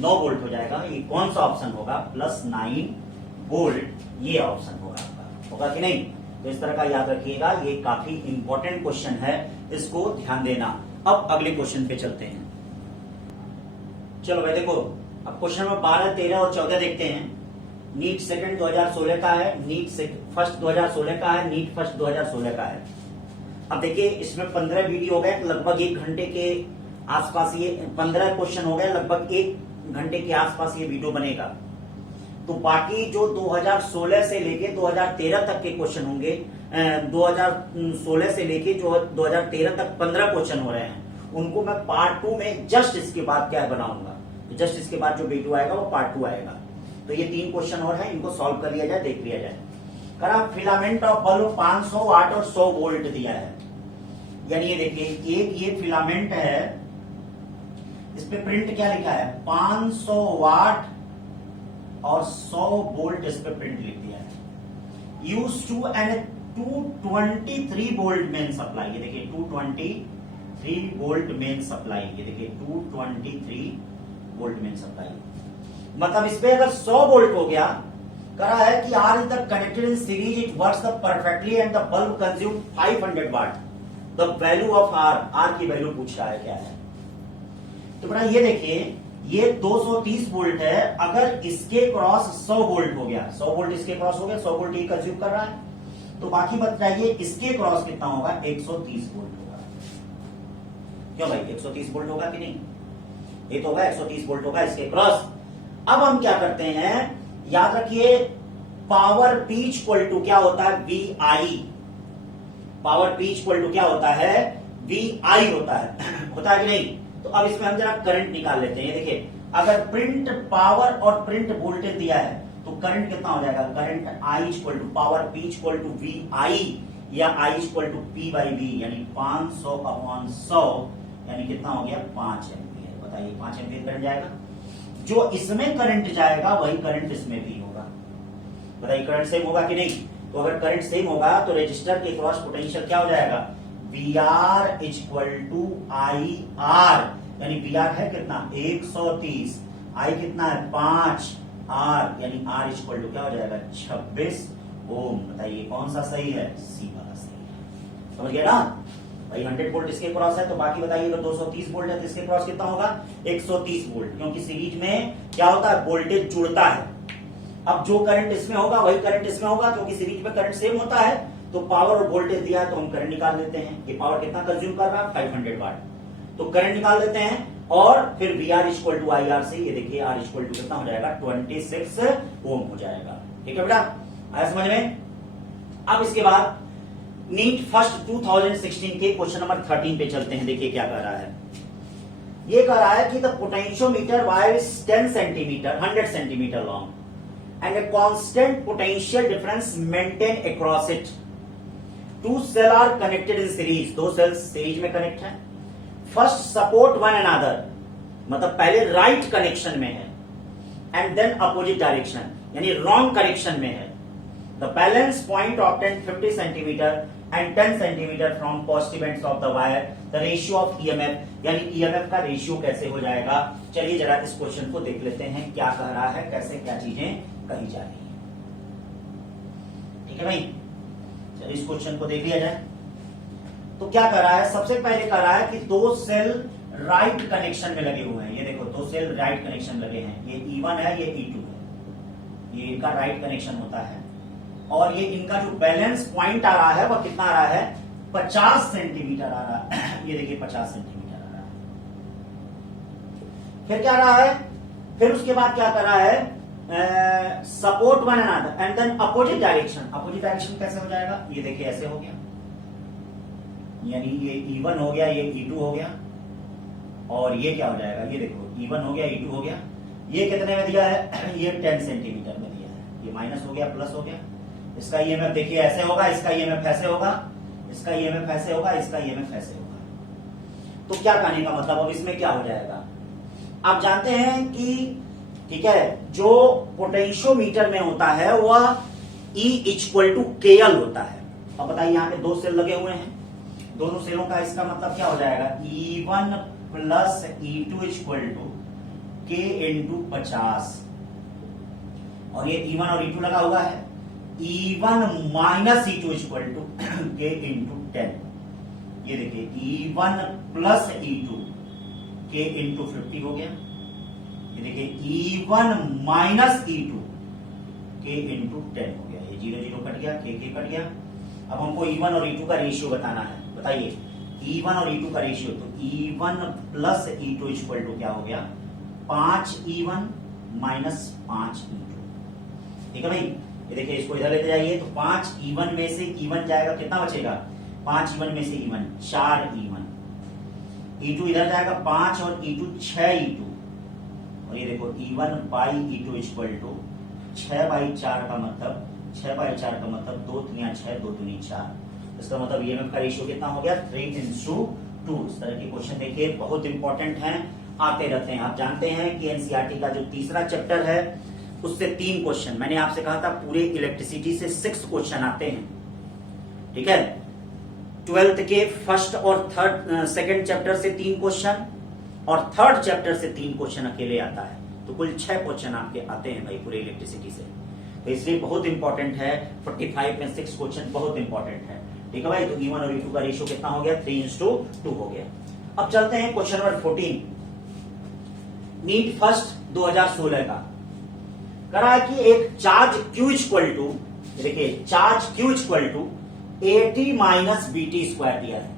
9 वोल्ट हो जाएगा। ये कौन सा ऑप्शन होगा? प्लस 9 वोल्ट, ये ऑप्शन होगा आपका, होगा कि नहीं? तो इस तरह का याद रखिएगा, ये काफी इंपॉर्टेंट क्वेश्चन है, इसको ध्यान देना। अब अगले क्वेश्चन पे चलते हैं। चलो भाई देखो, अब क्वेश्चन नंबर 12, 13 और 14 देखते हैं। नीट सेकंड 2016 का है, नीट फर्स्ट 2016 का है, नीट फर्स्ट 2016 का है। अब देखिए इसमें 15 वीडियो हो गए, लगभग 1 घंटे के आसपास, ये 15 क्वेश्चन हो गए, लगभग 1 घंटे के आसपास ये वीडियो बनेगा। तो बाकी जो 2016 से लेके 2013 तक के क्वेश्चन होंगे, 2016 से लेके जो 2013 तक 15 क्वेश्चन हो रहे हैं, उनको मैं पार्ट 2 में जस्ट इसके बाद क्या बनाऊंगा, तो जस्ट इसके बाद जो B2 आएगा वो पार्ट 2 आएगा। तो ये 3 क्वेश्चन और है, इनको सॉल्व कर लिया जाए, देख लिया जाए। करा फिलामेंट ऑफ बल्ब 500 वाट और 100 वोल्ट दिया है, यानी ये देखिए एक ये फिलामेंट है, इस पे प्रिंट क्या लिखा है 500 वाट और 100 वोल्ट इस पे प्रिंट लिख दिया है। Use to an 223 volt main supply, ये देखिए 223 वोल्ट मेन सप्लाई, ये देखिए 223 वोल्ट मेन सप्लाई। मतलब इस पे अगर 100 वोल्ट हो गया, करा है कि R is the connected in series, it works the perfectly and the bulb consume 500 watt. The value of R की वैल्यू पूछ रहा है क्या है। तो बेटा ये देखिए ये 230 वोल्ट है, अगर इसके क्रॉस 100 वोल्ट हो गया, 100 वोल्ट इसके क्रॉस हो गया, 100 वोल्ट ये कंज्यूम कर रहा है, तो बाकी बताइए इसके क्रॉस कितना होगा 130 वोल्ट होगा। क्यों भाई 130 वोल्ट होगा कि नहीं, ये तो होगा 130 वोल्ट होगा इसके क्रॉस। अब हम क्या करते हैं, याद रखिए पावर P इक्वल टू क्या होता है VI, power P equal to क्या होता है VI होता है होता है कि नहीं। तो अब इसमें हम जरा करंट निकाल लेते हैं। ये देखिए अगर प्रिंट पावर और प्रिंट वोल्टेज दिया है तो करंट कितना हो जाएगा, current I equal to power P equal to VI या I इक्वल टू P/V, यानी 500/100 यानी कितना हो गया 5 एम्पियर। बताइए 5 एम्पियर करंट जाएगा, जो इसमें करंट जाएगा वही करंट इसमें भी होगा। बताइए करंट सेम होगा कि नहीं। तो अगर करंट सेम होगा तो रेजिस्टर के क्रॉस पोटेंशियल क्या हो जाएगा VR इक्वल टू IR, यानी VR है कितना 130, I कितना है 5, R यानी R इक्वल टू क्या हो जाएगा 26 ओम। बताइए कौन सा सही है, सी वाला सही है। समझ गए ना भाई, 100 वोल्ट इसके क्रॉस है, तो बाकी बताइए अगर 230 वोल्ट है तो इसके क्रॉस कितना होगा 130 वोल्ट, क्योंकि सीरीज में क्या होता है वोल्टेज जुड़ता है। अब जो करंट इसमें होगा वही करंट इसमें होगा, क्योंकि सीरीज में करंट सेम होता है। तो पावर और वोल्टेज दिया है तो हम करंट निकाल देते हैं। ये पावर कितना कंज्यूम कर रहा है 500 वाट, तो करंट निकाल देते हैं और फिर VR इक्वल टू IR से ये देखिए R इक्वल टू कितना हो जाएगा 26 ओम हो जाएगा। ठीक है बेटा, आया समझ में। अब इसके बाद नीट फर्स्ट 2016 के क्वेश्चन नंबर 13 पे चलते हैं। देखिए क्या कह रहा है, ये कह रहा है कि the potentiometer wire is 10 centimetre 100 centimetre long and a constant potential difference maintained across it. Two cells are connected in series. दो सेल्स सीरीज में कनेक्ट है। फर्स्ट सपोर्ट वन अनदर, मतलब पहले राइट कनेक्शन में है, एंड देन अपोजिट डायरेक्शन यानी रॉन्ग कनेक्शन में है। The balance point obtain 50 centimetre and 10 centimetre from positive ends of the wire. The ratio of EMF, यानी EMF का रेशियो कैसे हो जाएगा। चलिए जरा इस क्वेश्चन को देख लेते हैं क्या कह रहा है, कैसे क्या चीजें कही जा रही है। ठीक है भाई, चलिए इस क्वेश्चन को देख लिया जाए। तो क्या कर रहा है, सबसे पहले कर रहा है कि दो सेल राइट कनेक्शन में लगे हुए हैं। ये देखो दो सेल राइट कनेक्शन लगे हैं, ये E1 है ये E2 है, ये इनका राइट कनेक्शन होता है। और ये इनका जो बैलेंस पॉइंट आ रहा है वह कितना आ रहा है 50 सेंटीमीटर आ रहा है। ये देखिए 50 सेंटीमीटर आ रहा है। फिर क्या रहा है, फिर उसके बाद क्या कर रहा है support one another and then opposite direction. Opposite direction कैसे हो जाएगा, ये देखिए ऐसे हो गया, यानी ये E1 हो गया ये E2 हो गया, और ये क्या हो जाएगा ये देखो E1 हो गया E2 हो गया। ये कितने में दिया है ये 10 सेंटीमीटर में दिया है। ये माइनस हो गया प्लस हो गया। इसका EMF देखिए ऐसे होगा, इसका EMF ऐसे होगा, इसका EMF ऐसे होगा, इसका EMF ऐसे होगा। तो क्या कहने का मतलब, अब इसमें क्या हो जाएगा, आप जानते हैं कि ठीक है जो पोटेंशियोमीटर में होता है वह E इक्वल टू KL होता है। अब बताइए यहाँ पे दो सेल लगे हुए हैं, दोनों सेलों का इसका मतलब क्या हो जाएगा E1 plus E2 equal to K into 50, और ये E1 और E2 लगा हुआ है। E1 minus E2 equal to K into 10। ये देखिए E1 plus E2 K into 50 हो गया। ये देखिए E1 minus E2 K into 10 हो गया। ये 0 0 कट गया, K कट गया। अब हमको E1 और E2 का रेशियो बताना है। बताइए E1 और E2 का रेशियो, तो E1 plus E2 equal to क्या हो गया 5E1 माइनस 5E2। ठीक है भाई, ये देखिए इसको इधर लेते जाइए, तो 5E1 में से E1 जाएगा, कितना बचेगा 5E1 में से E1 4E1, E2 इधर जाएगा 5 और E2 6E2, और ये देखो E1 by E2 equal to 6/4 का मतलब 6/4 का मतलब 2 3 6 2 3 4। इसका मतलब ईएमएफ का रेशियो कितना हो गया 3:2। इस तरह के क्वेश्चन देखिए बहुत इंपॉर्टेंट हैं, आते रहते हैं। आप जानते हैं कि एनसीईआरटी का जो तीसरा चैप्टर है उससे 3 क्वेश्चन, मैंने आपसे कहा था पूरे इलेक्ट्रिसिटी से 6 क्वेश्चन आते हैं, ठीक है। 12th के फर्स्ट और सेकंड चैप्टर से 3 क्वेश्चन और थर्ड चैप्टर से 3 क्वेश्चन अकेले आता है, तो कुल 6 क्वेश्चन आपके आते हैं भाई पूरे इलेक्ट्रिसिटी से। तो इसलिए बहुत इंपॉर्टेंट है, 45 में 6 क्वेश्चन बहुत इंपॉर्टेंट है, ठीक है भाई। तो E1 और E2 का रेशियो कितना हो गया 3:2 हो गया। अब चलते हैं क्वेश्चन नंबर 14, नीट फर्स्ट 2016 का। करा है कि एक चार्ज Q इक्वल टू, देखिए charge Q equal to AT minus BT square दिया है।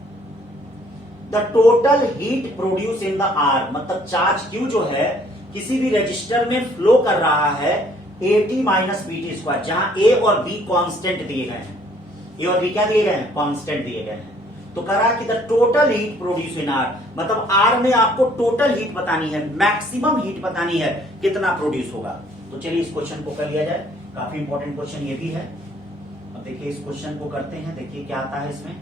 The total heat produce in the R, मतलब चार्ज Q जो है किसी भी रजिस्टर में फ्लो कर रहा है AT माइनस BT स्क्वायर, जहां A और B कांस्टेंट दिए गए हैं। A और B क्या दिए गए हैं, कांस्टेंट दिए गए हैं। तो कह रहा है कि the total heat produce in are, मतलब आर में आपको टोटल हीट बतानी है, मैक्सिमम हीट बतानी है, कितना प्रोड्यूस होगा। तो चलिए इस क्वेश्चन को कर लिया जाए, काफी इंपॉर्टेंट क्वेश्चन ये भी है। अब देखिए इस क्वेश्चन को करते हैं, देखिए क्या आता है इसमें।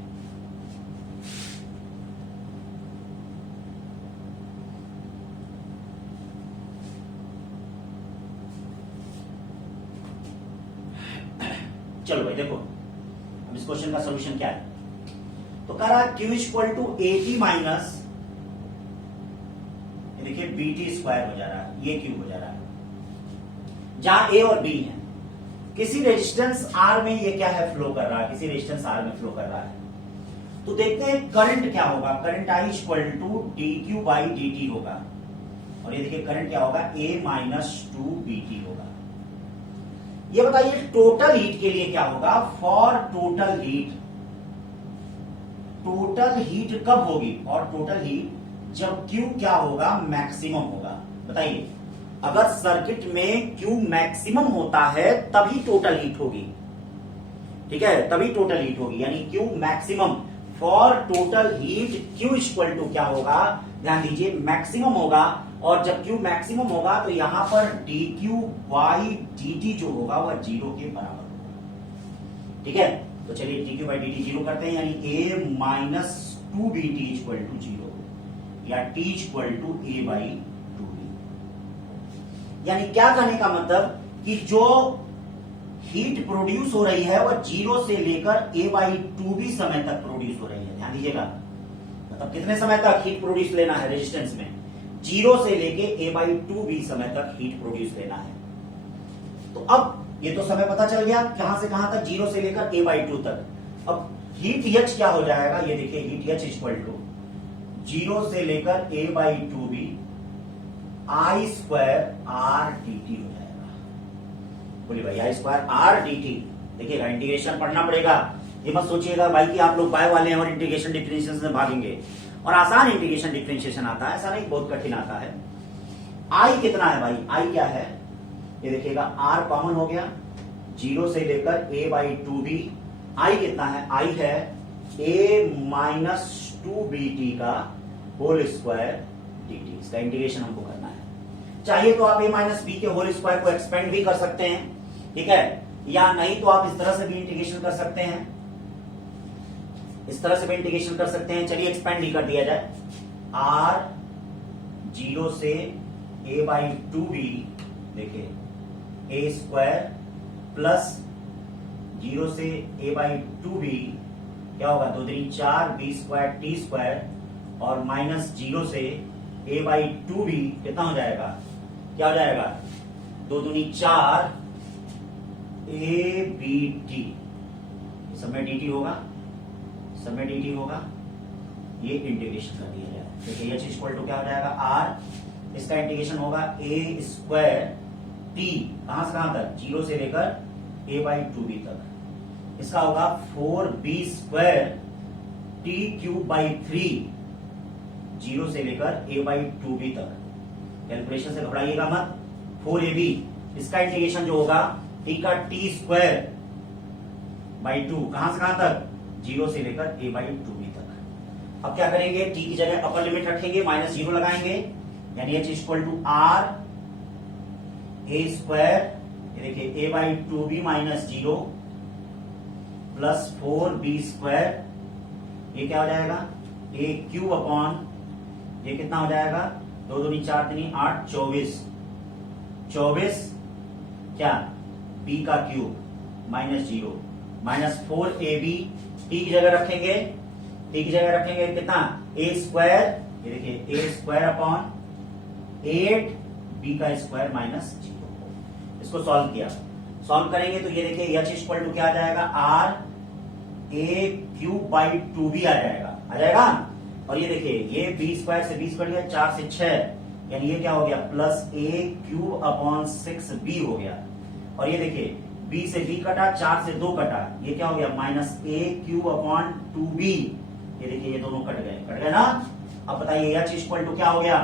चलो भाई देखो अब इस क्वेश्चन का सोल्यूशन क्या है। तो कह रहा है Q equal to AT minus, देखिए BT स्क्वायर हो जा रहा है, ये Q हो जा रहा है, जहां A और B है। किसी रेजिस्टेंस R में ये क्या है फ्लो कर रहा है, किसी रेजिस्टेंस R में फ्लो कर रहा है। तो देखते हैं करंट क्या होगा, current I equal to DQ by DT होगा, और ये देखिए करंट क्या होगा A माइनस 2BT होगा। ये बताइए टोटल हीट के लिए क्या होगा, for total heat, total heat कब होगी, और टोटल हीट जब Q क्या होगा मैक्सिमम होगा। बताइए अगर सर्किट में Q मैक्सिमम होता है तभी टोटल हीट होगी, ठीक है, तभी टोटल हीट होगी, यानी Q maximum for total heat Q equal to क्या होगा, ध्यान दीजिए मैक्सिमम होगा, और जब Q मैक्सिमम होगा तो यहां पर dQ बाई dt जो होगा वह 0 के बराबर होगा, ठीक है। तो चलिए dQ बाई dt 0 करते हैं, यानी A minus 2BT equal to 0 या T equal to A by 2B। यानी क्या कहने का मतलब कि जो हीट प्रोड्यूस हो रही है वह 0 से लेकर A बाई 2B समय तक प्रोड्यूस हो रही है। ध्यान दीजिएगा, मतलब कितने समय तक हीट प्रोड्यूस लेना है रेजिस्टेंस में, 0 से लेके A बाई 2B समय तक हीट प्रोड्यूस लेना है। तो अब ये तो समय पता चल गया कहां से कहां तक, 0 से लेकर A बाई 2 तक। अब हीट H क्या हो जाएगा, ये देखिए हीट H इक्वल टू 0 से लेकर A by 2B I square R dt हो जाएगा। बोलिए भाई I स्क्वायर R dt, देखिएगा इंटीग्रेशन पढ़ना पड़ेगा, ये मत सोचिएगा भाई कि आप लोग बाय वाले हैं और इंटीग्रेशन डिफरेंशिएशन से भागेंगे। और आसान इंटीग्रेशन डिफरेंशिएशन आता है, ऐसा नहीं बहुत कठिन आता है। I कितना है भाई, I क्या है, ये देखिएगा R कॉमन हो गया, 0 से लेकर A बाई 2B, I कितना है, I है A माइनस 2BT का होल स्क्वायर dt। इसका इंटीग्रेशन हमको करना है। चाहिए तो आप A माइनस B के होल स्क्वायर को एक्सपेंड भी कर सकते हैं, ठीक है, या नहीं तो आप इस तरह से भी इंटीग्रेशन कर सकते हैं, इस तरह से भी इंटीग्रेशन कर सकते हैं। चलिए एक्सपेंड ही कर दिया जाए, R 0 से A बाई 2B, देखिए A स्क्वायर प्लस 0 से A बाई 2B क्या होगा, 2 3 4 B स्क्वायर T स्क्वायर, और माइनस 0 से A बाई 2B कितना हो जाएगा, क्या हो जाएगा 2 दूनी 4 ABT, सब में dt होगा, सब में dt होगा, ये इंटीग्रेशन कर दिया जाए। देखिए H इक्वल टू क्या हो जाएगा R, इसका इंटीग्रेशन होगा A स्क्वायर T, कहां से कहां तक, 0 से लेकर A बाई 2B तक, इसका होगा 4B square T cube by 3, 0 से लेकर A बाई 2B तक। कैलकुलेशन से घबराइएगा मत, 4AB, इसका इंटीग्रेशन जो होगा T का T स्क्वायर बाई 2, कहां से कहां तक, 0 से लेकर A बाई 2B तक। अब क्या करेंगे, T की जगह अपर लिमिट रखेंगे, माइनस 0 लगाएंगे, यानी H equal to R A square, ये देखिए a by 2b minus 0 plus 4b square, ये क्या हो जाएगा a क्यूब अपॉन, ये कितना हो जाएगा 2 दूनी 4 तीनी 8 24 क्या b का cube minus 0 minus 4ab, T की जगह रखेंगे, कितना a स्क्वायर, ये देखिए a स्क्वायर अपॉन 8 b का स्क्वायर माइनस 0। इसको सॉल्व करेंगे तो ये देखिए h इक्वल टू क्या आ जाएगा r a cube by 2b आ जाएगा। और ये देखिए ये b स्क्वायर से b स्क्वायर गया 4 से 6, यानी ये क्या हो गया plus a cube upon 6b हो गया। और ये देखिए b से b कटा, 4 से 2 कटा, ये क्या हो गया minus a cube upon 2b, ये देखिए ये दोनों कट गए ना। अब बताइए h इक्वल टू क्या हो गया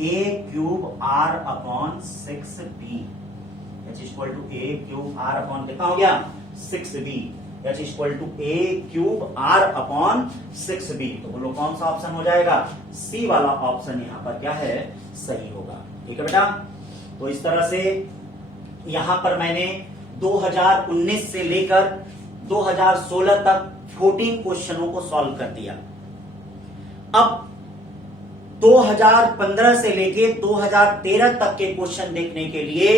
a cube r upon 6b, h equal to a cube r upon कितना हो गया 6b, h equal to a cube r upon 6b। तो बोलो कौन सा ऑप्शन हो जाएगा, सी वाला ऑप्शन यहाँ पर क्या है सही होगा। ठीक है बेटा, तो इस तरह से यहां पर मैंने 2019 से लेकर 2016 तक 14 क्वेश्चनों को सॉल्व कर दिया। अब 2015 से लेके 2013 तक के क्वेश्चन देखने के लिए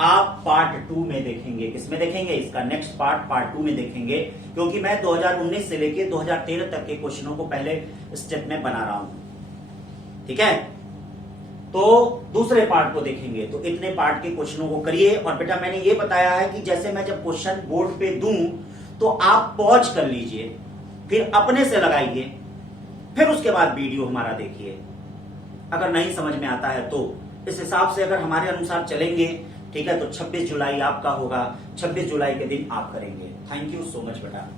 आप पार्ट 2 में देखेंगे। किसमें देखेंगे, इसका नेक्स्ट पार्ट 2 में देखेंगे, क्योंकि मैं 2019 से लेके 2013 तक के क्वेश्चनों को पहले स्टेप में बना रहा हूं। ठीक है, तो दूसरे पार्ट को देखेंगे। तो इतने पार्ट के क्वेश्चनों को करिए। और बेटा मैंने ये बताया है कि जैसे मैं जब क्वेश्चन बोर्ड पे दूं तो आप पॉज कर लीजिए, फिर अपने से लगाइए, फिर उसके बाद वीडियो हमारा देखिए। अगर नहीं समझ में आता है तो इस हिसाब से अगर हमारे अनुसार चलेंगे, ठीक है, तो 26 जुलाई आपका होगा, 26 जुलाई के दिन आप करेंगे। थैंक यू सो मच बेटा।